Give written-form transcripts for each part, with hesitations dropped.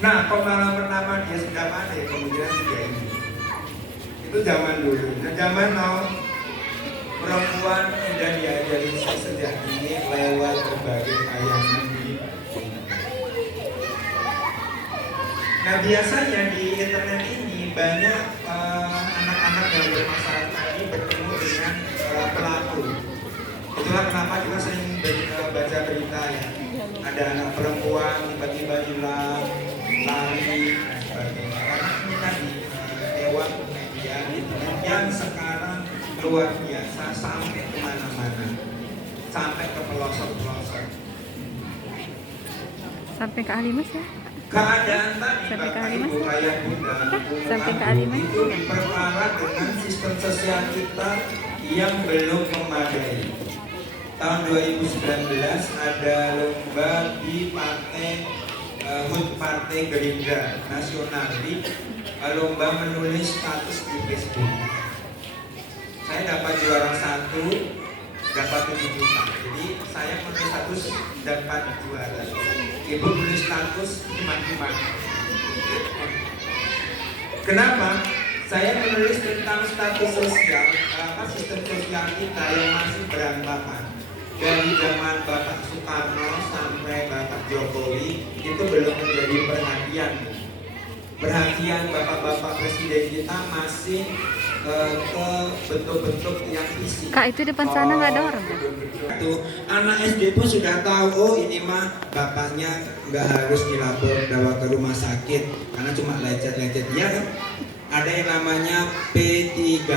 Nah, pengalaman pertama dia sudah pandai, kemudian sudah ini. Itu zaman dulu. Nah, zaman now perempuan sudah diajari sejak dini lewat berbagai tayangan di internet. Nah, biasanya di internet ini banyak anak-anak yang bermasalah tadi bertemu dengan pelaku. Itulah kenapa kita sering baca berita ya. Ada anak perempuan tiba-tiba hilang, lari dan sebagainya. Karena ini tadi dewan media yang sekarang luar biasa sampai kemana-mana, sampai ke pelosok-pelosok. Sampai ke Alimas ya? Keadaan tadi Sampai ke Bapak Alimas Ibu ya? ayah bunda Sampai ke Alimas itu diperparah dengan sistem sosial kita yang belum memadai. Tahun 2019 ada lomba di HUT Partai Gerindra Nasional di lomba menulis status di Facebook. Saya dapat juara 1, dapat 7 juta. Jadi saya menulis status dapat juara. Ibu menulis status gimana? Kenapa? Saya menulis tentang status sosial, sistem sosial kita yang masih berantakan. Dari zaman Bapak Soekarno sampai Bapak Jokowi itu belum menjadi perhatian bapak-bapak presiden kita masih ke bentuk-bentuk yang fisik. Kak, itu depan sana nggak ada orang kan? Tuh, anak SD pun sudah tahu, oh ini mah bapaknya nggak harus dibawa ke rumah sakit karena cuma lecet-lecet. Ya kan? Ada yang namanya P3K,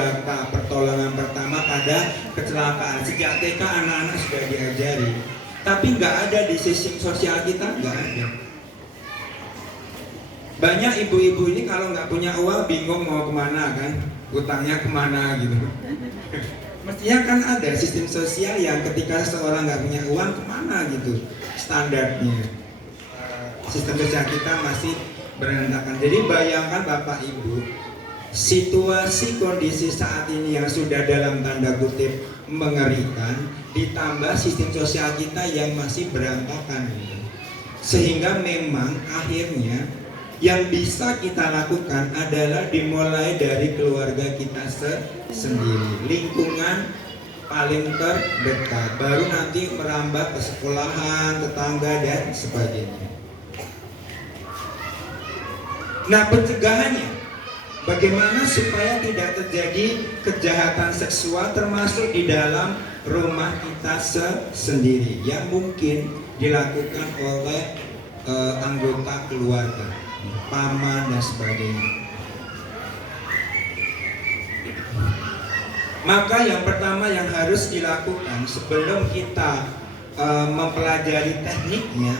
pertolongan pertama pada kecelakaan. Sejak TK anak-anak sudah diajari. Tapi nggak ada di sistem sosial kita, nggak ada. Banyak ibu-ibu ini kalau nggak punya uang bingung mau kemana kan, utangnya kemana gitu. Mestinya kan ada sistem sosial yang ketika seorang nggak punya uang kemana gitu standarnya. Sistem sosial kita masih berantakan. Jadi bayangkan Bapak Ibu, situasi kondisi saat ini yang sudah dalam tanda kutip mengerikan, ditambah sistem sosial kita yang masih berantakan, sehingga memang akhirnya yang bisa kita lakukan adalah dimulai dari keluarga kita sendiri, lingkungan paling terdekat, baru nanti merambah ke sekolahan, tetangga dan sebagainya. Nah, pencegahannya bagaimana supaya tidak terjadi kejahatan seksual termasuk di dalam rumah kita sendiri yang mungkin dilakukan oleh anggota keluarga, paman dan sebagainya. Maka yang pertama yang harus dilakukan sebelum kita mempelajari tekniknya,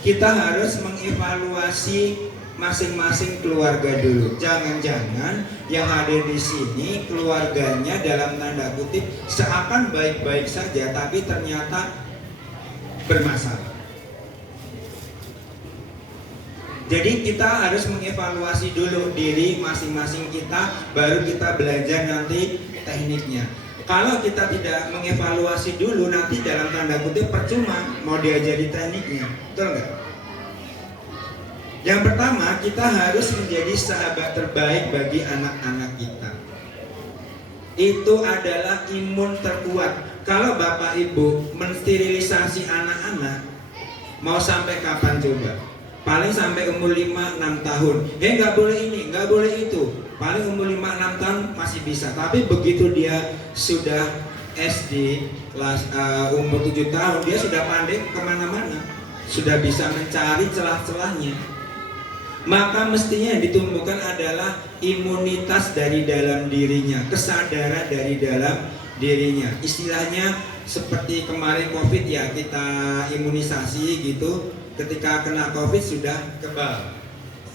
kita harus mengevaluasi masing-masing keluarga dulu. Jangan-jangan yang hadir di sini keluarganya dalam tanda kutip seakan baik-baik saja, tapi ternyata bermasalah. Jadi kita harus mengevaluasi dulu diri masing-masing kita, baru kita belajar nanti tekniknya. Kalau kita tidak mengevaluasi dulu, nanti dalam tanda kutip percuma mau diajari tekniknya, betul nggak? Yang pertama, kita harus menjadi sahabat terbaik bagi anak-anak kita. Itu adalah imun terkuat. Kalau Bapak Ibu mensterilisasi anak-anak, mau sampai kapan coba? Paling sampai umur 5-6 tahun. Nggak boleh ini, nggak boleh itu. Paling umur 5-6 tahun masih bisa. Tapi begitu dia sudah SD, umur 7 tahun, dia sudah pandai kemana-mana. Sudah bisa mencari celah-celahnya. Maka mestinya yang ditumbuhkan adalah imunitas dari dalam dirinya, kesadaran dari dalam dirinya. Istilahnya seperti kemarin COVID ya, kita imunisasi gitu. Ketika kena COVID sudah kebal.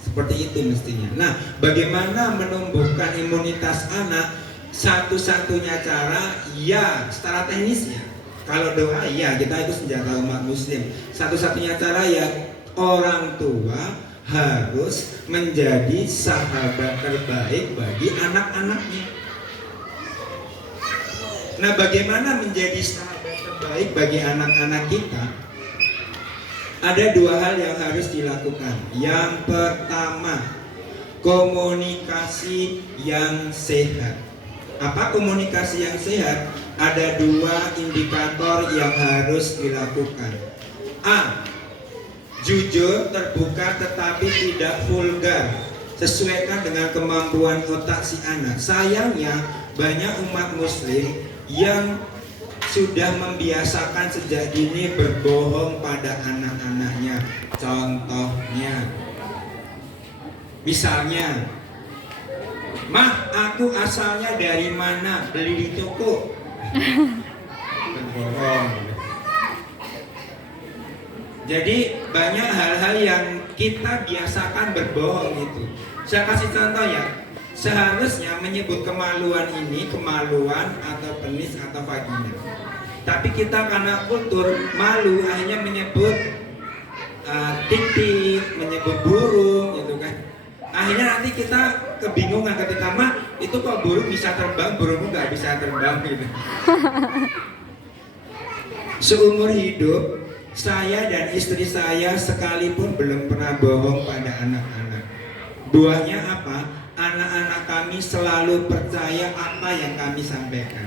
Seperti itu mestinya. Nah, bagaimana menumbuhkan imunitas anak? Satu-satunya cara ya secara teknisnya. Kalau doa ya kita itu senjata umat muslim. Satu-satunya cara ya orang tua harus menjadi sahabat terbaik bagi anak-anaknya. Nah, bagaimana menjadi sahabat terbaik bagi anak-anak kita? Ada dua hal yang harus dilakukan. Yang pertama, komunikasi yang sehat. Apa komunikasi yang sehat? Ada dua indikator yang harus dilakukan. A. Jujur, terbuka tetapi tidak vulgar. Sesuaikan dengan kemampuan otak si anak. Sayangnya banyak umat muslim yang sudah membiasakan sejak dini berbohong pada anak-anaknya. Contohnya, misalnya, "Mah, aku asalnya dari mana? Beli di toko." Berbohong. Jadi banyak hal-hal yang kita biasakan berbohong itu. Saya kasih contoh ya. Seharusnya menyebut kemaluan ini kemaluan atau penis atau vagina. Tapi kita karena kultur malu akhirnya menyebut titik, menyebut burung gitu kan. Akhirnya nanti kita kebingungan ketika mah itu kok burung bisa terbang, burungmu nggak bisa terbang gitu. Seumur hidup saya dan istri saya sekalipun belum pernah bohong pada anak-anak. Buahnya apa? Anak-anak kami selalu percaya apa yang kami sampaikan.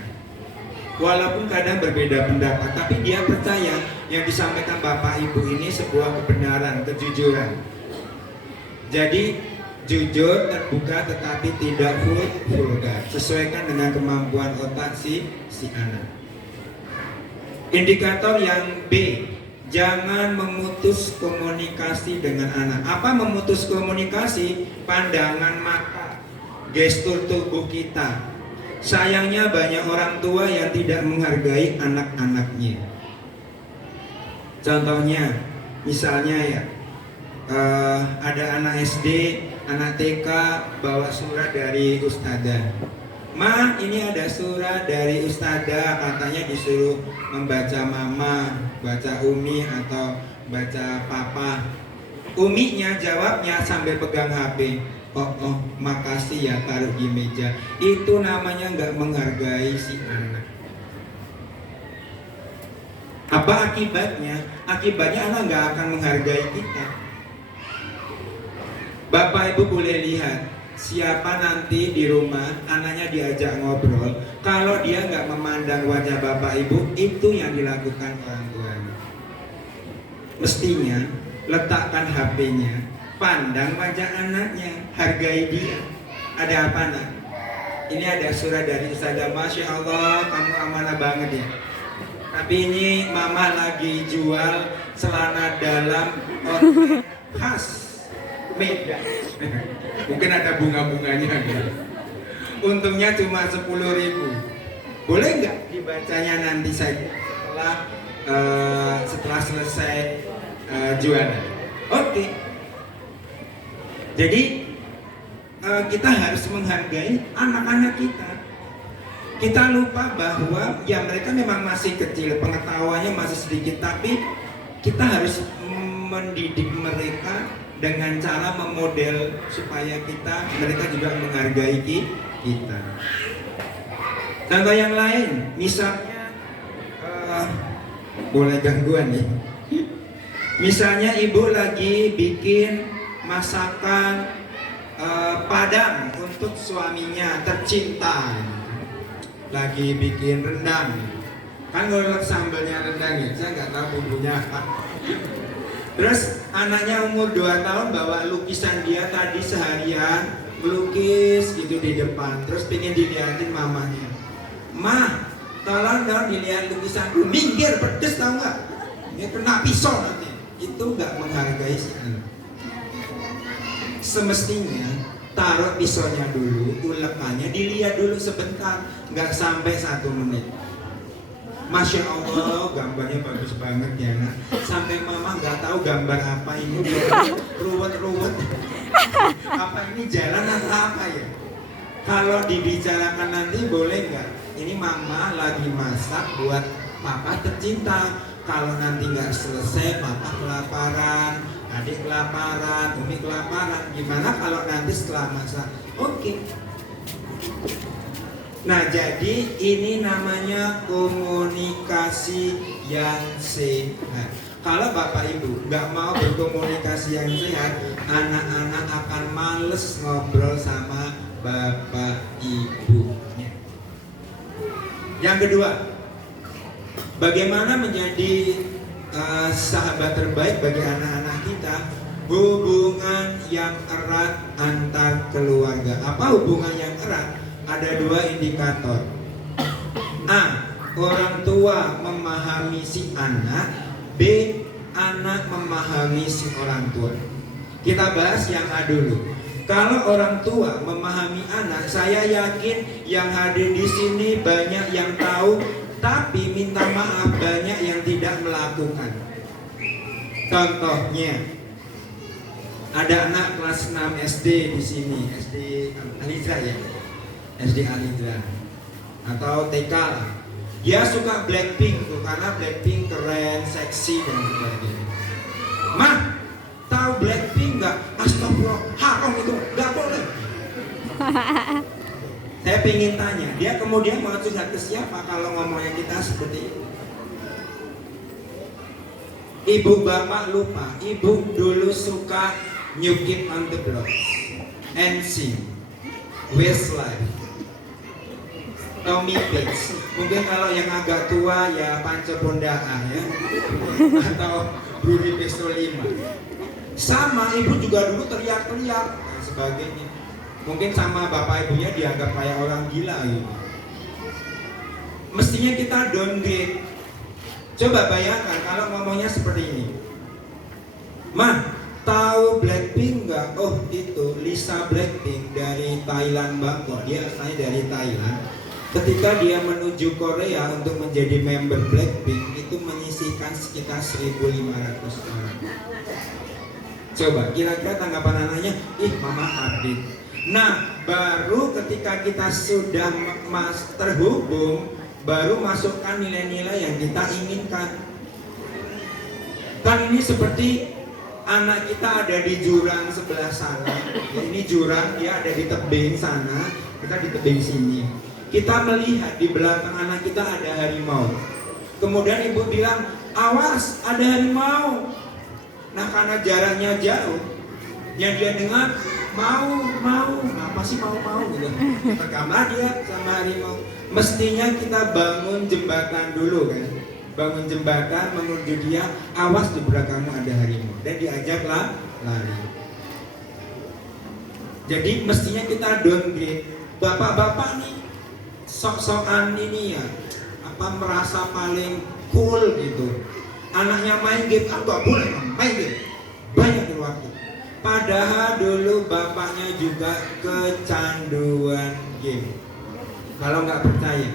Walaupun kadang berbeda pendapat, tapi dia percaya yang disampaikan bapak ibu ini sebuah kebenaran, kejujuran. Jadi jujur, terbuka tetapi tidak vulgar. Sesuaikan dengan kemampuan otak si anak. Indikator yang B, jangan memutus komunikasi dengan anak. Apa memutus komunikasi? Pandangan mata, gestur tubuh kita. Sayangnya banyak orang tua yang tidak menghargai anak-anaknya. Contohnya, misalnya ya, ada anak SD, anak TK bawa surat dari ustadzah. "Ma, ini ada surat dari ustadzah, katanya disuruh membaca mama, baca umi atau baca papa." Uminya jawabnya sambil pegang HP, oh, makasih ya, taruh di meja. Itu namanya nggak menghargai si anak. Apa akibatnya? Akibatnya anak nggak akan menghargai kita. Bapak ibu boleh lihat, siapa nanti di rumah anaknya diajak ngobrol, kalau dia nggak memandang wajah bapak ibu, itu yang dilakukan orang tuanya. Mestinya letakkan HP-nya, pandang wajah anaknya, hargai dia. Ada apa nak? Ini ada surat dari ustadzah. Masya Allah, kamu amanah banget ya. Tapi ini mama lagi jual celana dalam oranye khas Medan. Mungkin ada bunga-bunganya gitu. Untungnya cuma 10.000. Boleh nggak dibacanya nanti saja setelah selesai jualan? Oke. Jadi kita harus menghargai anak-anak kita. Kita lupa bahwa ya mereka memang masih kecil, pengetahuannya masih sedikit, tapi kita harus mendidik mereka dengan cara memodel supaya mereka juga menghargai kita. Contoh yang lain, misalnya boleh gangguan nih. Misalnya ibu lagi bikin masakan Padang untuk suaminya tercinta, lagi bikin rendang. Kan kalau sambalnya rendang ya, saya nggak tahu bumbunya apa. Terus anaknya umur 2 tahun bawa lukisan dia tadi seharian melukis gitu di depan. Terus pengen dilihatin mamanya. "Mah, tolong dong dilihat lukisanku, minggir pedes tau nggak? Dia kena pisau nanti." Itu nggak menghargai si anak. Semestinya taruh pisaunya dulu, ulekannya dilihat dulu sebentar, nggak sampai 1 menit. Masya Allah, gambarnya bagus banget ya nak. Sampai mama nggak tahu gambar apa ini, dia ruwet-ruwet. Apa ini jalan atau apa ya? Kalau dibicarakan nanti boleh nggak? Ini mama lagi masak buat papa tercinta. Kalau nanti nggak selesai, papa kelaparan, adik kelaparan, umi kelaparan. Gimana kalau nanti setelah masak? Oke. Nah, jadi ini namanya komunikasi yang sehat. Kalau bapak ibu nggak mau berkomunikasi yang sehat, anak-anak akan males ngobrol sama bapak ibunya. Yang kedua, bagaimana menjadi sahabat terbaik bagi anak-anak kita? Hubungan yang erat antar keluarga. Apa hubungan yang erat? Ada dua indikator. A. Orang tua memahami si anak. B. Anak memahami si orang tua. Kita bahas yang A dulu. Kalau orang tua memahami anak, saya yakin yang hadir di sini banyak yang tahu, tapi minta maaf banyak yang tidak melakukan. Contohnya, ada anak kelas 6 SD di sini, SD Alidra ya, SD Alidra atau TK lah. Dia suka Blackpink tuh, karena Blackpink keren, seksi dan sebagainya. Mah, tahu Blackpink nggak? Astagfirullah, haram itu, nggak boleh. Saya pengen tanya, dia kemudian mau curhat ke siapa kalau ngomongnya kita seperti itu? Ibu bapak lupa, ibu dulu suka New Kid on the Block, NSYNC, Westlife, Tommy Page. Mungkin kalau yang agak tua ya Panco Bondaan ya, atau Budi Pesto 5. Sama ibu juga dulu teriak-teriak dan sebagainya. Mungkin sama bapak ibunya dianggap kayak orang gila gitu. Mestinya kita downgrade. Coba bayangkan kalau ngomongnya seperti ini. Mah, tahu Blackpink nggak? Oh itu Lisa Blackpink dari Thailand Bangkok. Dia asalnya dari Thailand. Ketika dia menuju Korea untuk menjadi member Blackpink, itu menyisihkan sekitar 1.500 orang. Coba kira-kira tanggapan anaknya, ih mama update. Nah baru ketika kita sudah terhubung, baru masukkan nilai-nilai yang kita inginkan. Kan ini seperti anak kita ada di jurang sebelah sana. Ya, ini jurang, dia ada di tebing sana, kita di tebing sini. Kita melihat di belakang anak kita ada harimau. Kemudian ibu bilang, awas ada harimau. Nah karena jaraknya jauh, yang dia dengar mau, apa sih mau gitu. Rekamlah dia sama harimau. Mestinya kita bangun jembatan dulu kan. Bangun jembatan menuju dia, awas di belakangmu ada harimau. Dan diajaklah lari. Jadi mestinya kita downgrade. Bapak-bapak nih sok-sokan ini ya, apa merasa paling cool gitu. Anaknya main game, nggak boleh main game. Banyak waktu. Padahal dulu bapaknya juga kecanduan game. Kalau nggak percaya,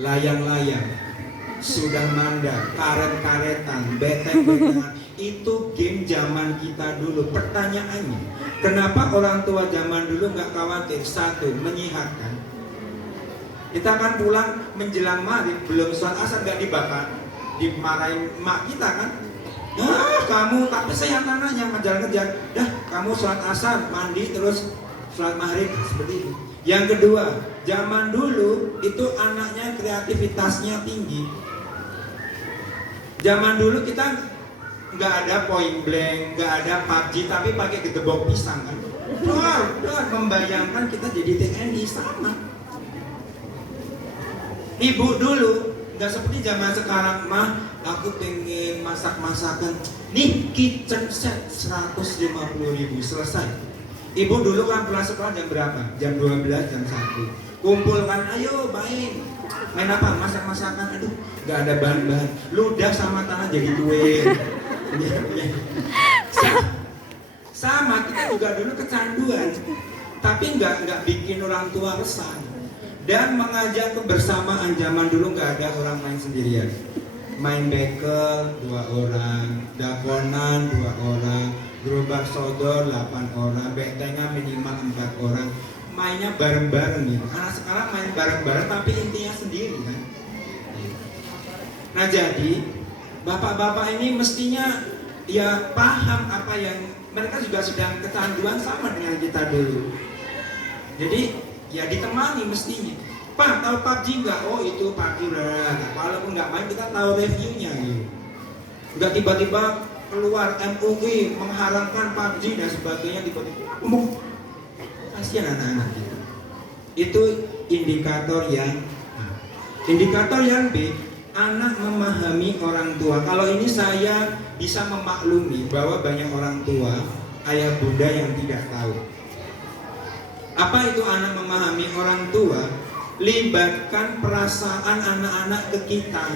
layang-layang, sudah manda, karet-karetan, beteng-betengan, itu game zaman kita dulu. Pertanyaannya, kenapa orang tua zaman dulu nggak khawatir? Satu, menyehatkan. Kita kan pulang menjelang maghrib, belum sholat asar nggak dibakar, dimarahin mak kita kan. Kamu tapi saya tanahnya ngejar-ngejar. Dah kamu sholat asar, mandi terus sholat maghrib seperti itu. Yang kedua, zaman dulu itu anaknya kreativitasnya tinggi. Zaman dulu kita nggak ada point blank, nggak ada PUBG, tapi pakai gedebok pisang kan. Membayangkan kita jadi TNI sama. Ibu dulu nggak seperti zaman sekarang, mah aku pengen masak-masakan. Nih kitchen set 150.000 selesai. Ibu dulu kan pulang sekolah jam berapa? Jam 12, jam 1. Kumpulkan, ayo main. Main apa? Masak-masakan. Aduh, nggak ada bahan-bahan. Ludah sama tanah jadi kue. Sama, kita juga dulu kecanduan. Tapi nggak bikin orang tua resah. Dan mengajak kebersamaan. Zaman dulu nggak ada orang main sendirian. Main bekel 2 orang, dakonan 2 orang, gerobak sodor 8 orang, bentengan minimal 4 orang. Mainnya bareng-bareng gitu. Anak sekarang main bareng-bareng tapi intinya sendiri kan. Nah jadi bapak-bapak ini mestinya ya paham apa yang mereka juga sedang kecanduan sama dengan kita dulu. Jadi ya ditemani mestinya. Pak, tahu PUBG nggak? Oh itu PUBG lah. Walaupun nggak main kita tahu reviewnya gitu. Nggak tiba-tiba keluar MUI mengharamkan PUBG dan sebagainya, tiba-tiba kasihan anak-anak kita. Itu indikator yang A. Indikator yang B, anak memahami orang tua. Kalau ini saya bisa memaklumi bahwa banyak orang tua, ayah bunda yang tidak tahu. Apa itu anak memahami orang tua? Libatkan perasaan anak-anak ke kita.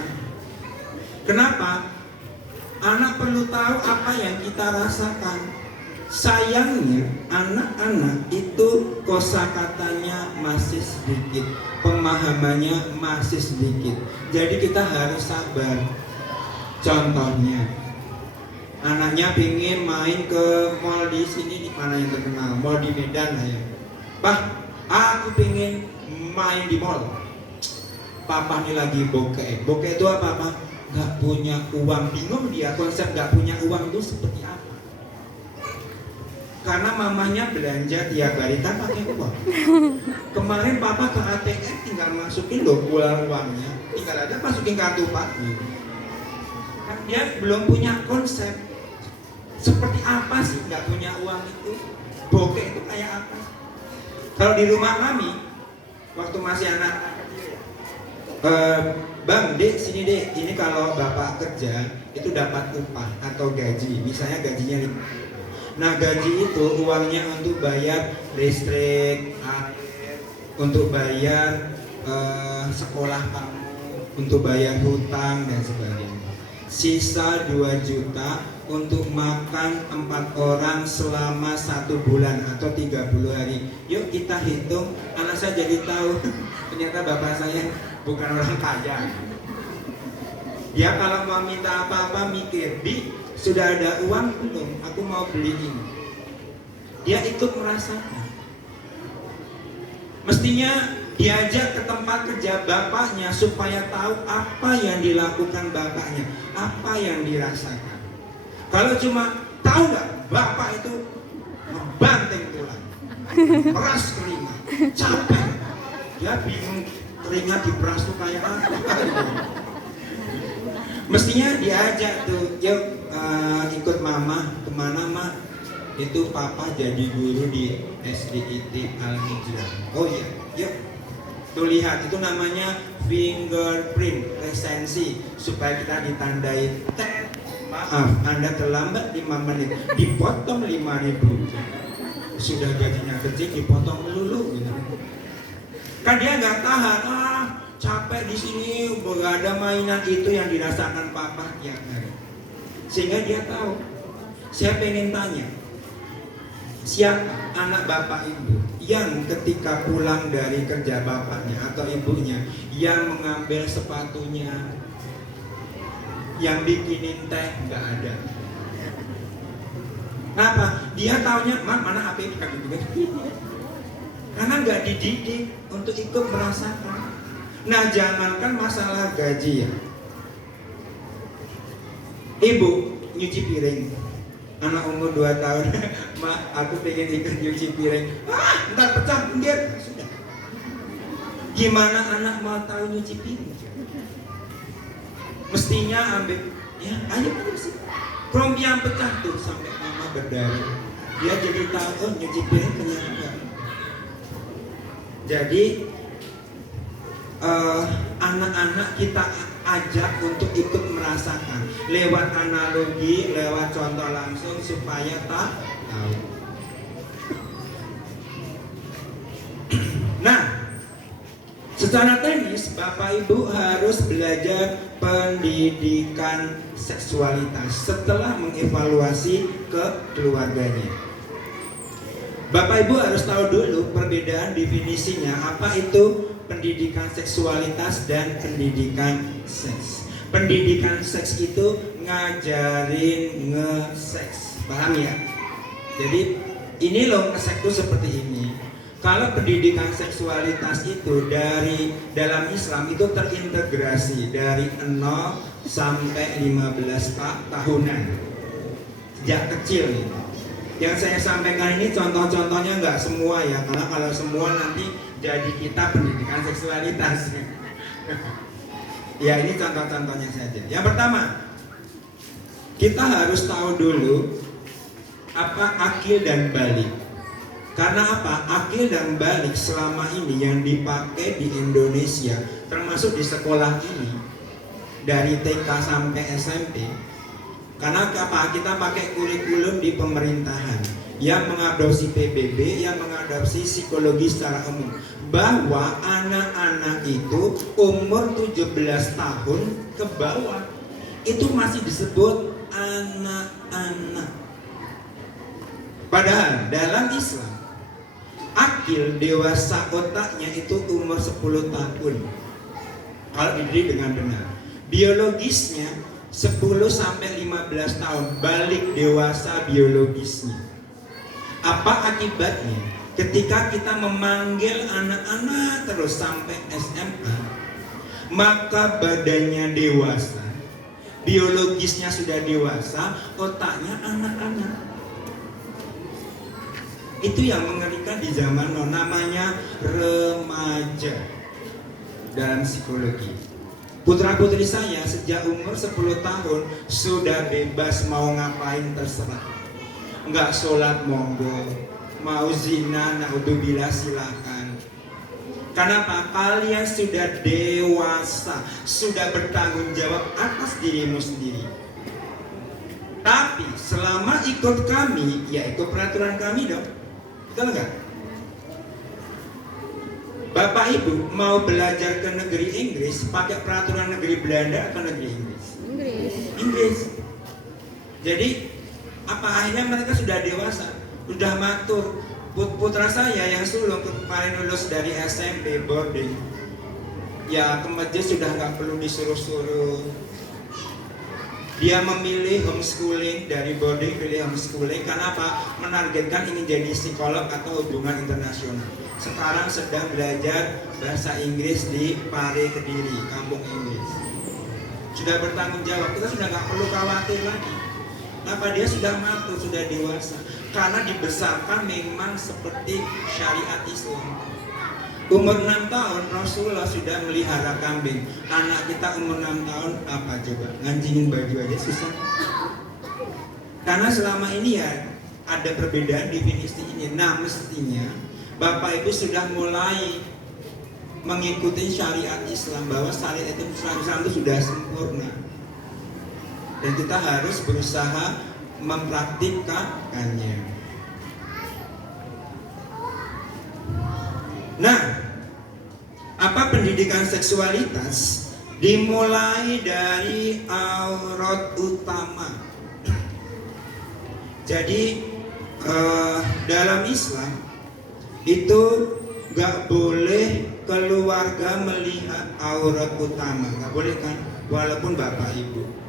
Kenapa? Anak perlu tahu apa yang kita rasakan. Sayangnya anak-anak itu kosakatanya masih sedikit, pemahamannya masih sedikit. Jadi kita harus sabar. Contohnya, anaknya pengen main ke mall di sini, di mana yang terkenal, mall di Medan lah ya. Pak, aku pengen main di mall. Papa ini lagi bokeh. Bokeh itu apa, Pak? Gak punya uang. Bingung dia konsep gak punya uang itu seperti apa. Karena mamanya belanja tiap hari tak pakai uang. Kemarin papa ke ATM tinggal masukin loh uangnya, tinggal ada masukin kartu Pak. Kan dia belum punya konsep. Seperti apa sih gak punya uang itu? Bokeh itu kayak apa? Kalau di rumah kami waktu masih anak, Bang, Dek, sini Dek, ini kalau Bapak kerja itu dapat upah atau gaji, misalnya gajinya 5. Nah gaji itu uangnya untuk bayar listrik, air, untuk bayar sekolah kamu, untuk bayar hutang dan sebagainya. Sisa 2 juta untuk makan 4 orang selama 1 bulan atau 30 hari. Yuk kita hitung, anak saya jadi tahu ternyata bapak saya bukan orang kaya. Dia kalau mau minta apa-apa mikir, Bi, sudah ada uang belum? Aku mau beli ini. Dia ikut merasakan. Mestinya diajak ke tempat kerja bapaknya supaya tahu apa yang dilakukan bapaknya, apa yang dirasakan. Kalau cuma tahu nggak, bapak itu membanting tulang, peras keringat, capek. Dia bingung keringat diperas tuh kayak apa. Mestinya diajak tuh, yuk ikut mama kemana mah? Itu papa jadi guru di SDIT Al-Hijrah. Oh iya, yuk. Tuh lihat, itu namanya fingerprint resensi supaya kita ditandai. Maaf, Anda terlambat 5 menit, dipotong 5.000. Sudah gajinya kecil, dipotong melulu gitu. Kan dia nggak tahan, capek di sini, gak ada mainan, itu yang dirasakan papa tiap hari. Sehingga dia tahu. Saya pengen tanya, siapa anak bapak ibu yang ketika pulang dari kerja bapaknya atau ibunya yang mengambil sepatunya, yang bikinin teh? Nggak ada. Kenapa? Dia taunya, mana HP gitu kan? Karena nggak dididik untuk ikut merasakan. Nah, jangankan masalah gaji ya. Ibu nyuci piring, anak umur 2 tahun, Mak, aku pengen ikut nyuci piring. Ntar pecah, pinggir. Sudah. Gimana anak mau tahu nyuci piring? Mestinya ambil, ya ayo sih. Krompi yang pecah tuh sampai mama berdarah. Dia jadi tahu, oh nyuci piring ternyata. Jadi anak-anak kita ajak untuk ikut merasakan lewat analogi, lewat contoh langsung supaya tak tahu. Nah, secara teknis Bapak Ibu harus belajar pendidikan seksualitas setelah mengevaluasi ke keluarganya. Bapak Ibu harus tahu dulu perbedaan definisinya, apa itu pendidikan seksualitas dan pendidikan seks. Pendidikan seks itu ngajarin nge-seks, paham ya? Jadi ini loh, nge-seks itu seperti ini. Kalau pendidikan seksualitas itu dari dalam Islam itu terintegrasi dari 0 sampai 15 tahunan, sejak kecil gitu. Yang saya sampaikan ini contoh-contohnya, nggak semua ya, karena kalau semua nanti jadi kita pendidikan seksualitas. Ya ini contoh-contohnya saja. Yang pertama, kita harus tahu dulu apa akil dan balik. Karena apa? Akil dan balik selama ini yang dipakai di Indonesia, termasuk di sekolah ini, dari TK sampai SMP. Karena apa? Kita pakai kurikulum di pemerintahan yang mengadopsi PBB, yang mengadopsi psikologi secara umum, bahwa anak-anak itu umur 17 tahun ke bawah itu masih disebut anak-anak. Padahal dalam Islam akil dewasa otaknya itu umur 10 tahun kalau dididik dengan benar. Biologisnya 10 sampai 15 tahun balik dewasa biologisnya. Apa akibatnya? Ketika kita memanggil anak-anak terus sampai SMA, maka badannya dewasa, biologisnya sudah dewasa, otaknya anak-anak. Itu yang mengerikan di zaman now, namanya remaja dalam psikologi. Putra-putri saya sejak umur 10 tahun sudah bebas mau ngapain terserah. Enggak sholat monggo, mau zina naudzubillah silakan. Kenapa? Kalian sudah dewasa, sudah bertanggung jawab atas dirimu sendiri. Tapi selama ikut kami, ya ikut peraturan kami dong. Betul enggak? Bapak Ibu mau belajar ke negeri Inggris pakai peraturan negeri Belanda atau negeri Inggris? Inggris. Jadi apa akhirnya mereka sudah dewasa, sudah matur. Putra saya yang sulung kemarin lulus dari SMP boarding, ya ke masjid sudah nggak perlu disuruh-suruh. Dia memilih homeschooling, dari boarding pilih homeschooling karena apa? Menargetkan ingin jadi psikolog atau hubungan internasional. Sekarang sedang belajar bahasa Inggris di Pare Kediri, kampung Inggris. Sudah bertanggung jawab, kita sudah nggak perlu khawatir lagi. Apa dia sudah mampu, sudah dewasa, karena dibesarkan memang seperti syariat Islam. Umur 6 tahun Rasulullah sudah melihara kambing. Anak kita umur 6 tahun apa coba? Ngancingin baju aja susah. Karena selama ini ya ada perbedaan definisi ini. Nah mestinya Bapak Ibu sudah mulai mengikuti syariat Islam, bahwa syariat Islam itu sudah sempurna. Dan kita harus berusaha mempraktikkannya. Nah, apa pendidikan seksualitas? Dimulai dari aurat utama. Jadi dalam Islam itu gak boleh keluarga melihat aurat utama, gak boleh kan? Walaupun Bapak Ibu.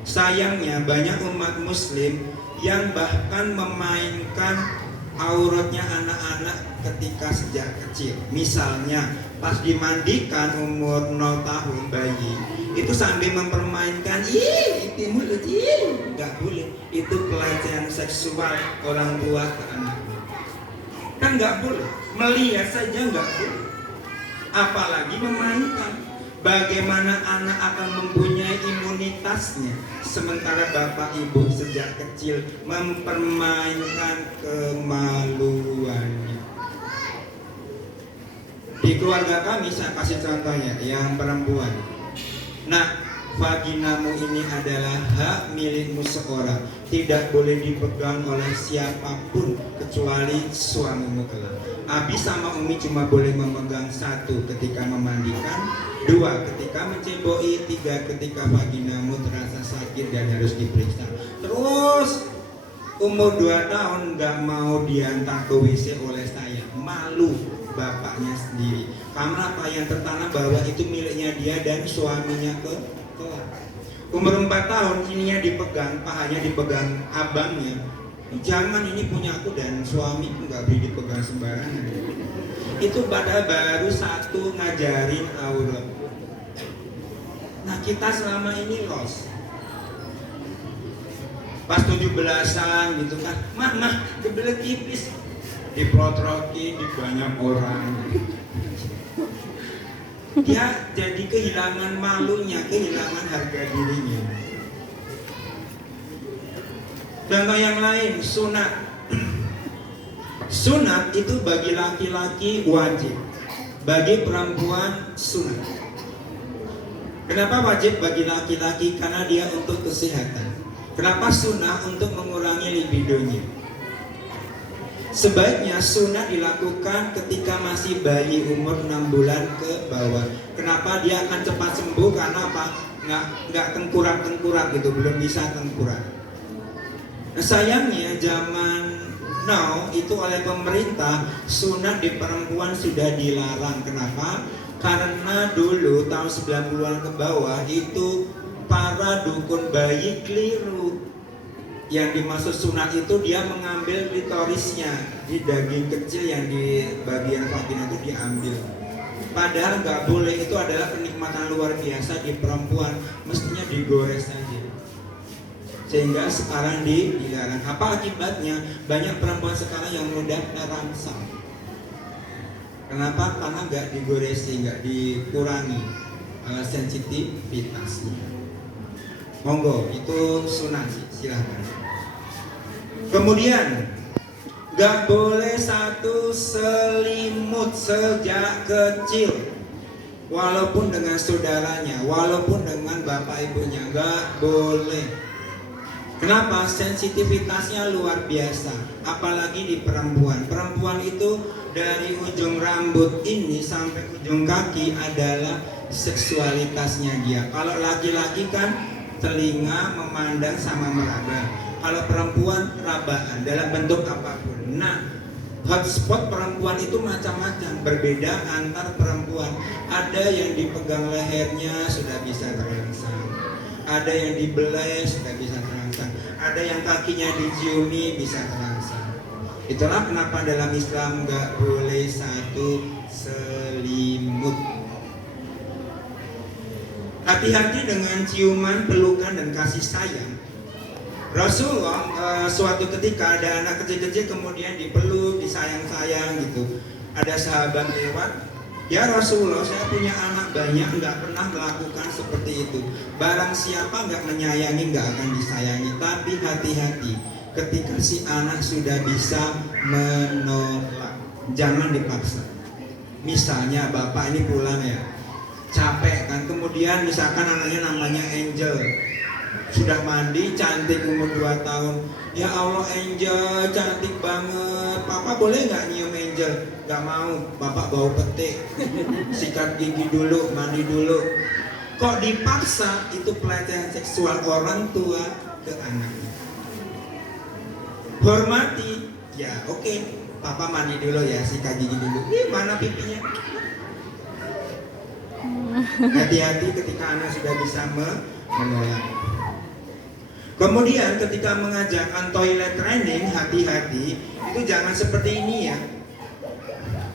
Sayangnya banyak umat muslim yang bahkan memainkan auratnya anak-anak ketika sejak kecil. Misalnya pas dimandikan umur 0 tahun bayi, itu sambil mempermainkan, ih itu mulut, ih nggak boleh. Itu pelecehan seksual orang tua ke anak. Kan nggak boleh, melihat saja nggak boleh, apalagi memainkan. Bagaimana anak akan mempunyai imunitasnya sementara Bapak Ibu sejak kecil mempermainkan kemaluannya. Di keluarga kami saya kasih contohnya yang perempuan. Nah, vaginamu ini adalah hak milikmu seorang, tidak boleh dipegang oleh siapapun kecuali suamimu kelak. Abi sama Umi cuma boleh memegang 1 ketika memandikan, 2 ketika menceboi, 3 ketika vaginamu terasa sakit dan harus diperiksa. Terus umur 2 tahun nggak mau diantar ke WC oleh saya, malu bapaknya sendiri. Karena apa? Yang tertanam bahwa itu miliknya dia dan suaminya kelak. Umur 4 tahun ininya dipegang, pahanya dipegang abangnya. Jangan, ini punya aku dan suamiku, nggak boleh dipegang sembarangan. Itu padahal baru 1 ngajarin aurat. Nah kita selama ini los. Pas 17-an gitu kan, mah kebelet tipis, diprotroki di banyak orang. Dia jadi kehilangan malunya, kehilangan harga dirinya. Contoh yang lain, sunat. Sunat itu bagi laki-laki wajib, bagi perempuan sunat. Kenapa wajib bagi laki-laki? Karena dia untuk kesehatan. Kenapa sunnah? Untuk mengurangi libidonya. Sebaiknya sunnah dilakukan ketika masih bayi umur 6 bulan ke bawah. Kenapa dia akan cepat sembuh? Karena apa? Nggak tengkurap gitu, belum bisa tengkurap. Nah, sayangnya zaman now itu oleh pemerintah sunat di perempuan sudah dilarang. Kenapa? Karena dulu tahun 90-an ke bawah itu para dukun bayi keliru. Yang dimaksud sunat itu dia mengambil klitorisnya, di daging kecil yang di bagian vagina itu diambil. Padahal nggak boleh, itu adalah kenikmatan luar biasa di perempuan, mestinya digores saja. Sehingga sekarang dilarang. Apa akibatnya? Banyak perempuan sekarang yang mudah terangsang. Kenapa? Karena nggak digoresi, nggak dikurangi sensitivitasnya. Monggo, itu sunat sih, silahkan. Kemudian gak boleh satu selimut sejak kecil, walaupun dengan saudaranya, walaupun dengan bapak ibunya, gak boleh. Kenapa? Sensitivitasnya luar biasa, apalagi di perempuan. Perempuan itu dari ujung rambut ini sampai ujung kaki adalah seksualitasnya dia. Kalau laki-laki kan telinga, memandang, sama meraba. Kalau perempuan rabaan dalam bentuk apapun. Nah, hotspot perempuan itu macam-macam, berbeda antar perempuan. Ada yang dipegang lehernya sudah bisa terangsang, ada yang dibelai sudah bisa terangsang, ada yang kakinya diciumi bisa terangsang. Itulah kenapa dalam Islam nggak boleh satu selimut. Hati-hati dengan ciuman, pelukan, dan kasih sayang. Rasulullah suatu ketika ada anak kecil-kecil kemudian dipeluk, disayang-sayang gitu. Ada sahabat lewat, ya Rasulullah, saya punya anak banyak, nggak pernah melakukan seperti itu. Barang siapa nggak menyayangi, nggak akan disayangi. Tapi hati-hati, ketika si anak sudah bisa menolak, jangan dipaksa. Misalnya bapak ini pulang ya, capek kan, kemudian misalkan anaknya namanya Angel, sudah mandi, cantik, umur 2 tahun. Ya Allah, Angel cantik banget, papa boleh nggak nyium Angel? Nggak mau, bapak bau petik, sikat gigi dulu, mandi dulu. Kok dipaksa? Itu pelecehan seksual orang tua ke anaknya. Hormati, ya oke, papa mandi dulu ya, sikat gigi dulu. Ih, mana pipinya? Hati-hati ketika anak sudah bisa menolak. Kemudian ketika mengajarkan toilet training, hati-hati, itu jangan seperti ini ya,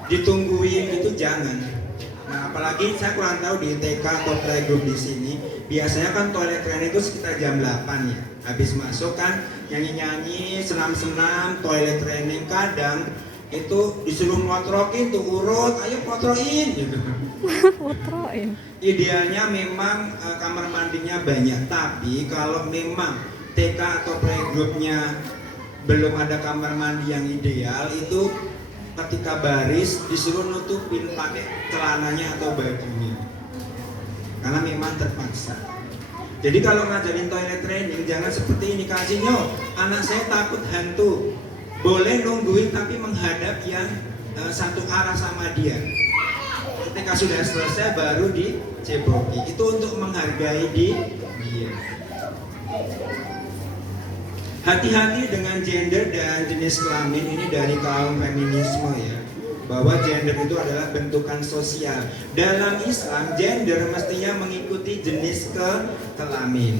ditungguin, itu jangan. Nah, apalagi saya kurang tahu di TK atau playgroup di sini, biasanya kan toilet training itu sekitar jam 8 ya. Habis masuk kan nyanyi-nyanyi, senam-senam, toilet training. Kadang itu disuruh ngotrokin tuh, urut, ayo ngotroin gitu. Fotoin. Idealnya memang kamar mandinya banyak, tapi kalau memang TK atau playgroupnya belum ada kamar mandi yang ideal, itu ketika baris disuruh nutupin pakai celananya atau bajunya, karena memang terpaksa. Jadi kalau ngajarin toilet training jangan seperti ini, kasihnya anak saya takut hantu, boleh nungguin tapi menghadap yang satu arah sama dia. Ketika sudah selesai baru diceboki. Itu untuk menghargai dia. Hati-hati dengan gender dan jenis kelamin ini dari kaum feminisme ya. Bahwa gender itu adalah bentukan sosial. Dalam Islam gender mestinya mengikuti jenis kelamin.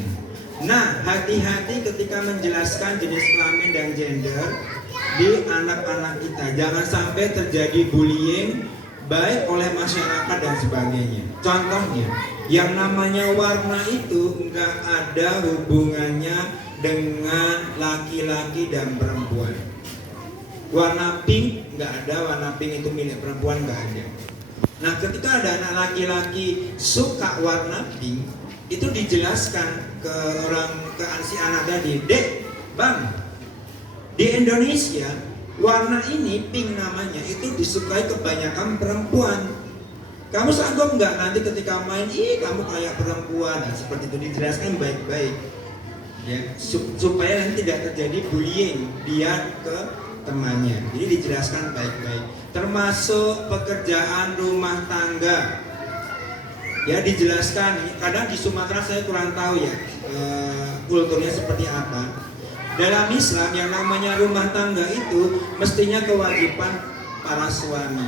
Nah, hati-hati ketika menjelaskan jenis kelamin dan gender di anak-anak kita. Jangan sampai terjadi bullying baik oleh masyarakat dan sebagainya. Contohnya, yang namanya warna itu nggak ada hubungannya dengan laki-laki dan perempuan. Warna pink nggak ada, warna pink itu milik perempuan nggak ada. Nah, ketika ada anak laki-laki suka warna pink, itu dijelaskan ke si anak tadi, Dek, Bang, Di Indonesia, warna ini pink namanya itu disukai kebanyakan perempuan. Kamu sanggup nggak nanti ketika main, ih kamu kayak perempuan, nah, seperti itu dijelaskan baik-baik, ya supaya nanti tidak terjadi bullying dia ke temannya. Jadi dijelaskan baik-baik, termasuk pekerjaan rumah tangga. Ya dijelaskan. Kadang di Sumatera saya kurang tahu ya kulturnya seperti apa. Dalam Islam yang namanya rumah tangga itu mestinya kewajiban para suami.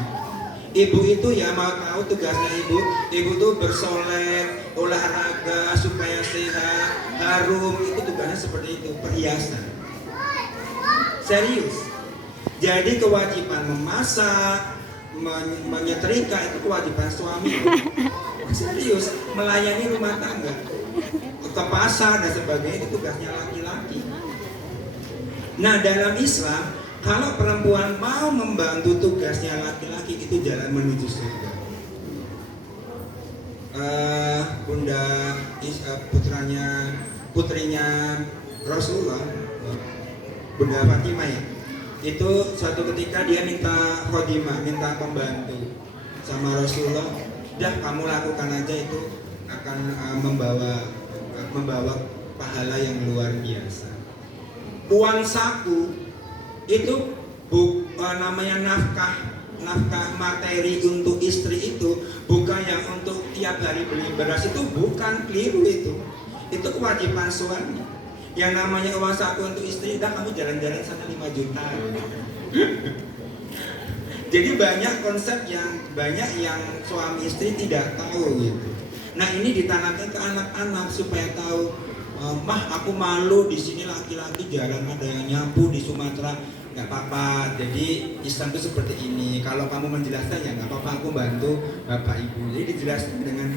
Ibu itu ya mau tahu tugasnya ibu tuh bersolek, olahraga supaya sehat, harum, itu tugasnya seperti itu, perhiasan. Serius. Jadi kewajiban memasak, menyetrika itu kewajiban suami. Serius, melayani rumah tangga, ke pasar dan sebagainya itu tugasnya laki-laki. Nah dalam Islam, kalau perempuan mau membantu tugasnya laki-laki itu jalan menuju surga. Bunda putrinya Rasulullah, Bunda Fatimah ya, itu suatu ketika dia minta khodimah, minta pembantu sama Rasulullah. Dah kamu lakukan aja, itu akan membawa pahala yang luar biasa. Uang saku itu namanya nafkah materi untuk istri itu bukan yang untuk tiap hari beli beras, itu bukan, keliru itu kewajiban suami. Yang namanya uang saku untuk istri, dah kamu jalan-jalan sana 5 juta. Jadi banyak konsep yang suami istri tidak tahu gitu. Nah ini ditanamkan ke anak-anak supaya tahu, mah aku malu di sini laki-laki jarang ada yang nyapu di Sumatera, nggak apa-apa. Jadi Islam itu seperti ini. Kalau kamu menjelaskan ya nggak apa-apa, aku bantu bapak ibu. Jadi dijelaskan dengan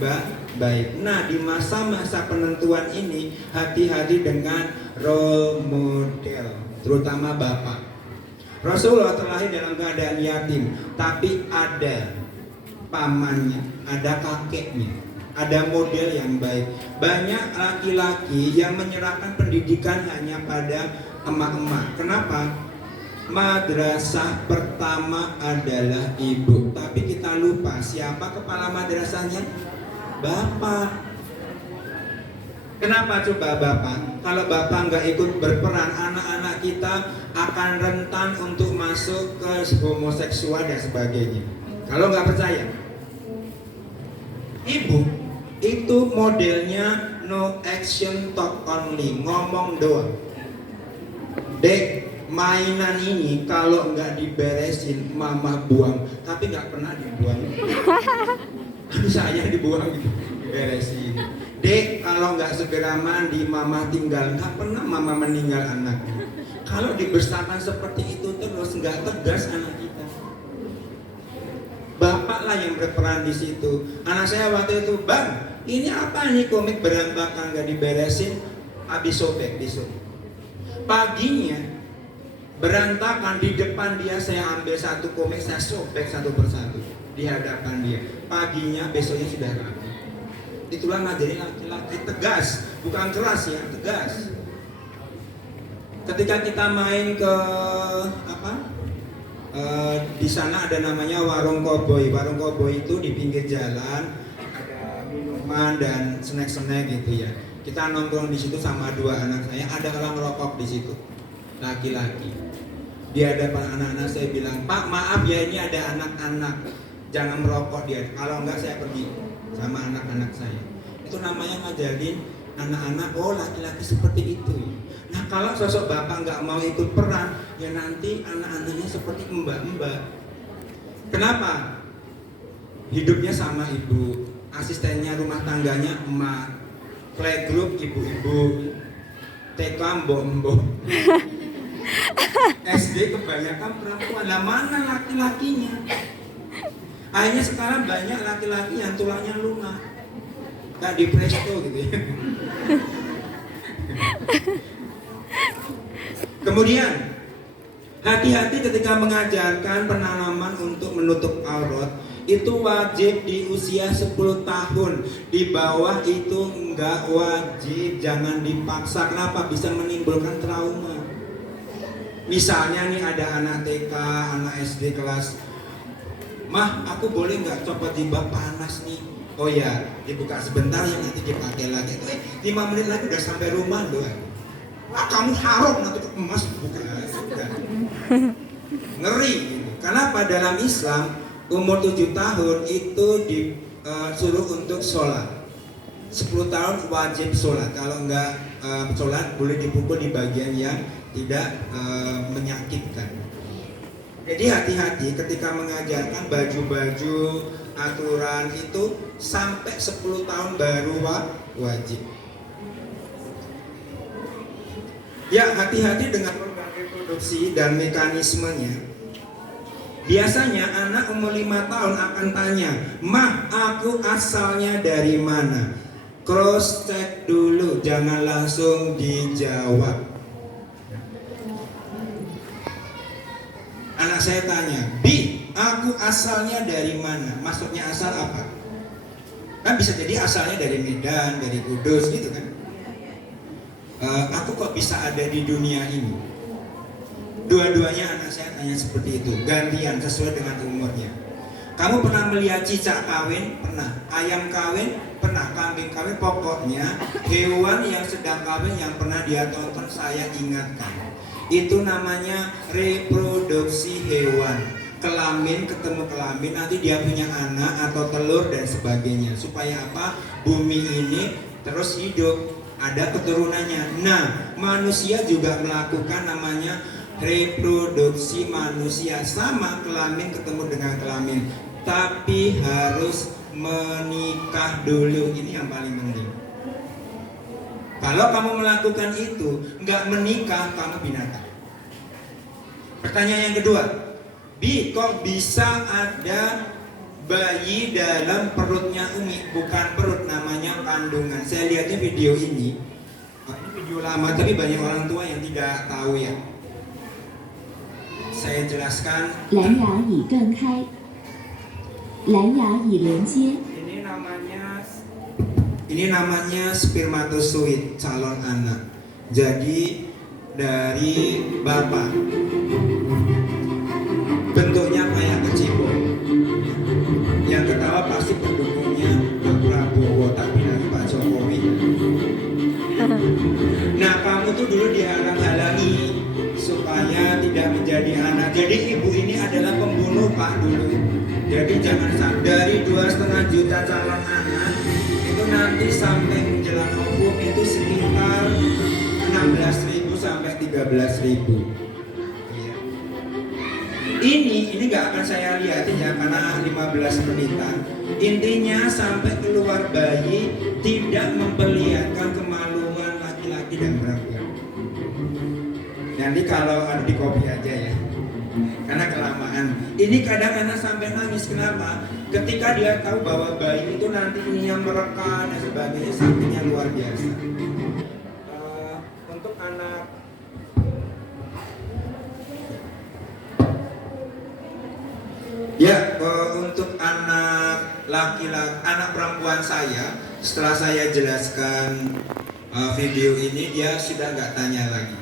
baik. Nah di masa-masa penentuan ini hati-hati dengan role model, terutama bapak. Rasulullah terlahir dalam keadaan yatim, tapi ada pamannya, ada kakeknya, ada model yang baik. Banyak laki-laki yang menyerahkan pendidikan hanya pada emak-emak. Kenapa? Madrasah pertama adalah ibu, tapi kita lupa siapa kepala madrasahnya? Bapak. Kenapa coba bapak? Kalau bapak nggak ikut berperan, anak-anak kita akan rentan untuk masuk ke homoseksual dan sebagainya. Kalau nggak percaya, ibu itu modelnya no action talk only, ngomong doang. Dek, mainan ini kalau nggak diberesin mama buang, tapi nggak pernah dibuang. Aduh sayang dibuang gitu, beresin. Dek, kalau nggak segera mandi mama tinggal, nggak pernah mama meninggal anaknya. Kalau dibesarkan seperti itu terus, nggak tegas anak kita. Bapak lah yang berperan di situ. Anak saya waktu itu, bang, ini apa nih komik berantakan nggak diberesin, habis sobek besok. Paginya berantakan di depan dia, saya ambil satu komik, saya sobek satu persatu di hadapan dia. Paginya besoknya sudah rapi. Itulah ngajarin laki-laki, tegas, bukan keras ya, tegas. Ketika kita main ke di sana ada namanya warung koboi. Warung koboi itu di pinggir jalan, ada minuman dan snack-snack gitu ya. Kita nongkrong di situ sama 2 anak saya, ada orang rokok di situ, laki-laki. Di hadapan anak-anak saya bilang, Pak maaf ya ini ada anak-anak, jangan merokok dia. Kalau enggak saya pergi sama anak-anak saya. Itu namanya ngajarin anak-anak, oh laki-laki seperti itu. Nah kalau sosok bapak nggak mau ikut peran, ya nanti anak-anaknya seperti mbak-mbak. Kenapa? Hidupnya sama ibu, asistennya rumah tangganya emak, playgroup ibu-ibu, TK mbok-mbok, SD kebanyakan perempuan. Lah mana laki-lakinya? Akhirnya sekarang banyak laki-laki yang tulangnya lunak, kayak di presto gitu ya. Kemudian hati-hati ketika mengajarkan penanaman untuk menutup aurat. Itu wajib di usia 10 tahun. Di bawah itu enggak wajib, jangan dipaksa. Kenapa? Bisa menimbulkan trauma. Misalnya nih ada anak TK, anak SD kelas, "Mah, aku boleh nggak copot jilbab panas nih?" "Oh ya, dibuka sebentar ya, nanti dipakai lagi." 5 menit lagi udah sampai rumah loh. "Ah, kamu harum nanti emas buka." Ngeri gitu. Karena pada dalam Islam umur 7 tahun itu disuruh untuk sholat. 10 tahun wajib sholat. Kalau enggak sholat boleh dipukul di bagian yang tidak menyakitkan. Jadi hati-hati ketika mengajarkan baju-baju aturan itu sampai 10 tahun baru wajib. Ya, hati-hati dengan berbagai produksi dan mekanismenya. Biasanya anak umur 5 tahun akan tanya, "Mah, aku asalnya dari mana?" Cross check dulu, jangan langsung dijawab. Anak saya tanya, "Bi, aku asalnya dari mana?" Maksudnya asal apa? Kan bisa jadi asalnya dari Medan, dari Kudus gitu kan. Aku kok bisa ada di dunia ini? Dua-duanya anak saya tanya seperti itu, gantian sesuai dengan umurnya. Kamu pernah melihat cicak kawin? Pernah. Ayam kawin? Pernah. Kambing kawin? Pokoknya hewan yang sedang kawin yang pernah dia tonton saya ingatkan. Itu namanya reproduksi hewan. Kelamin ketemu kelamin, nanti dia punya anak atau telur dan sebagainya. Supaya apa? Bumi ini terus hidup, ada keturunannya. Nah, manusia juga melakukan namanya reproduksi manusia, sama kelamin ketemu dengan kelamin, tapi harus menikah dulu. Ini yang paling penting. Kalau kamu melakukan itu, nggak menikah, kamu binatang. Pertanyaan yang kedua, "Bi, kok bisa ada bayi dalam perutnya Umi?" Bukan perut, namanya kandungan. Saya lihatnya video ini. Ini video lama, tapi banyak orang tua yang tidak tahu ya. Saya jelaskan. 蓝牙已断开，蓝牙已连接。 Ini namanya spermatozoid calon anak. Jadi dari bapak. Bentuknya kayak keciput. Yang ketawa pasti pendukungnya Pak Prabowo, tapi nanti Pak Jokowi. Nah, kamu tuh dulu dihalang-halangi supaya tidak menjadi anak. Jadi ibu ini adalah pembunuh Pak dulu. Jadi jangan dari 2,5 juta calon anak itu nanti sampai menjelang ovum itu sekitar 16.000 sampai 13.000. Iya. Ini nggak akan saya lihatin ya karena 15 menitan. Intinya sampai keluar bayi tidak memperlihatkan kemaluan laki-laki dan perempuan. Nanti kalau ada di copy aja ya. Karena kelamaan. Ini kadang-kadang sampai nangis. Kenapa? Ketika dia tahu bahwa bayi itu nanti ininya mereka dan sebagainya, sakitnya luar biasa. Untuk anak untuk anak laki-laki, anak perempuan saya, setelah saya jelaskan video ini, dia sudah nggak tanya lagi.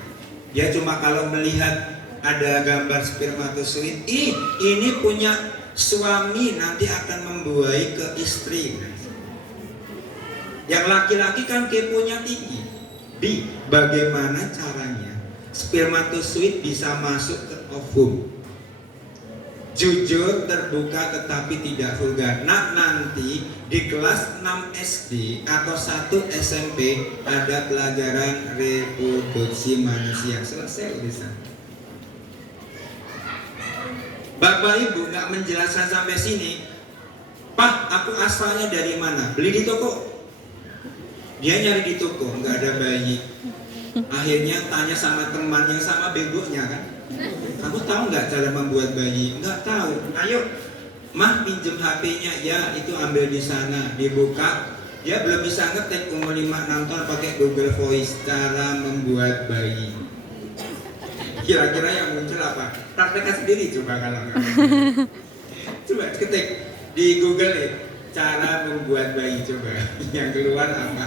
Dia cuma kalau melihat ada gambar spermatozoid, ini punya suami nanti akan membuai ke istri. Yang laki-laki kan keponya tinggi. Bagaimana caranya spermatozoid bisa masuk ke ovum? Jujur, terbuka, tetapi tidak vulgar. Nah, nanti di kelas 6 SD atau 1 SMP ada pelajaran reproduksi manusia. Selesai urusan. Bapak Ibu nggak menjelaskan sampai sini. "Pak, aku asalnya dari mana?" Beli di toko. Dia nyari di toko, nggak ada bayi. Akhirnya tanya sama teman yang sama begonya kan. "Kamu tahu nggak cara membuat bayi?" "Nggak tahu." "Ayo, Mah pinjem HP-nya." "Ya, itu ambil di sana." Dibuka, dia belum bisa ngetik, umur 5-6 tahun pakai Google Voice cara membuat bayi. Kira-kira yang muncul apa? Praktekkan sendiri coba kalau nggak. Coba ketik di Google ya, cara membuat bayi, coba yang keluar apa?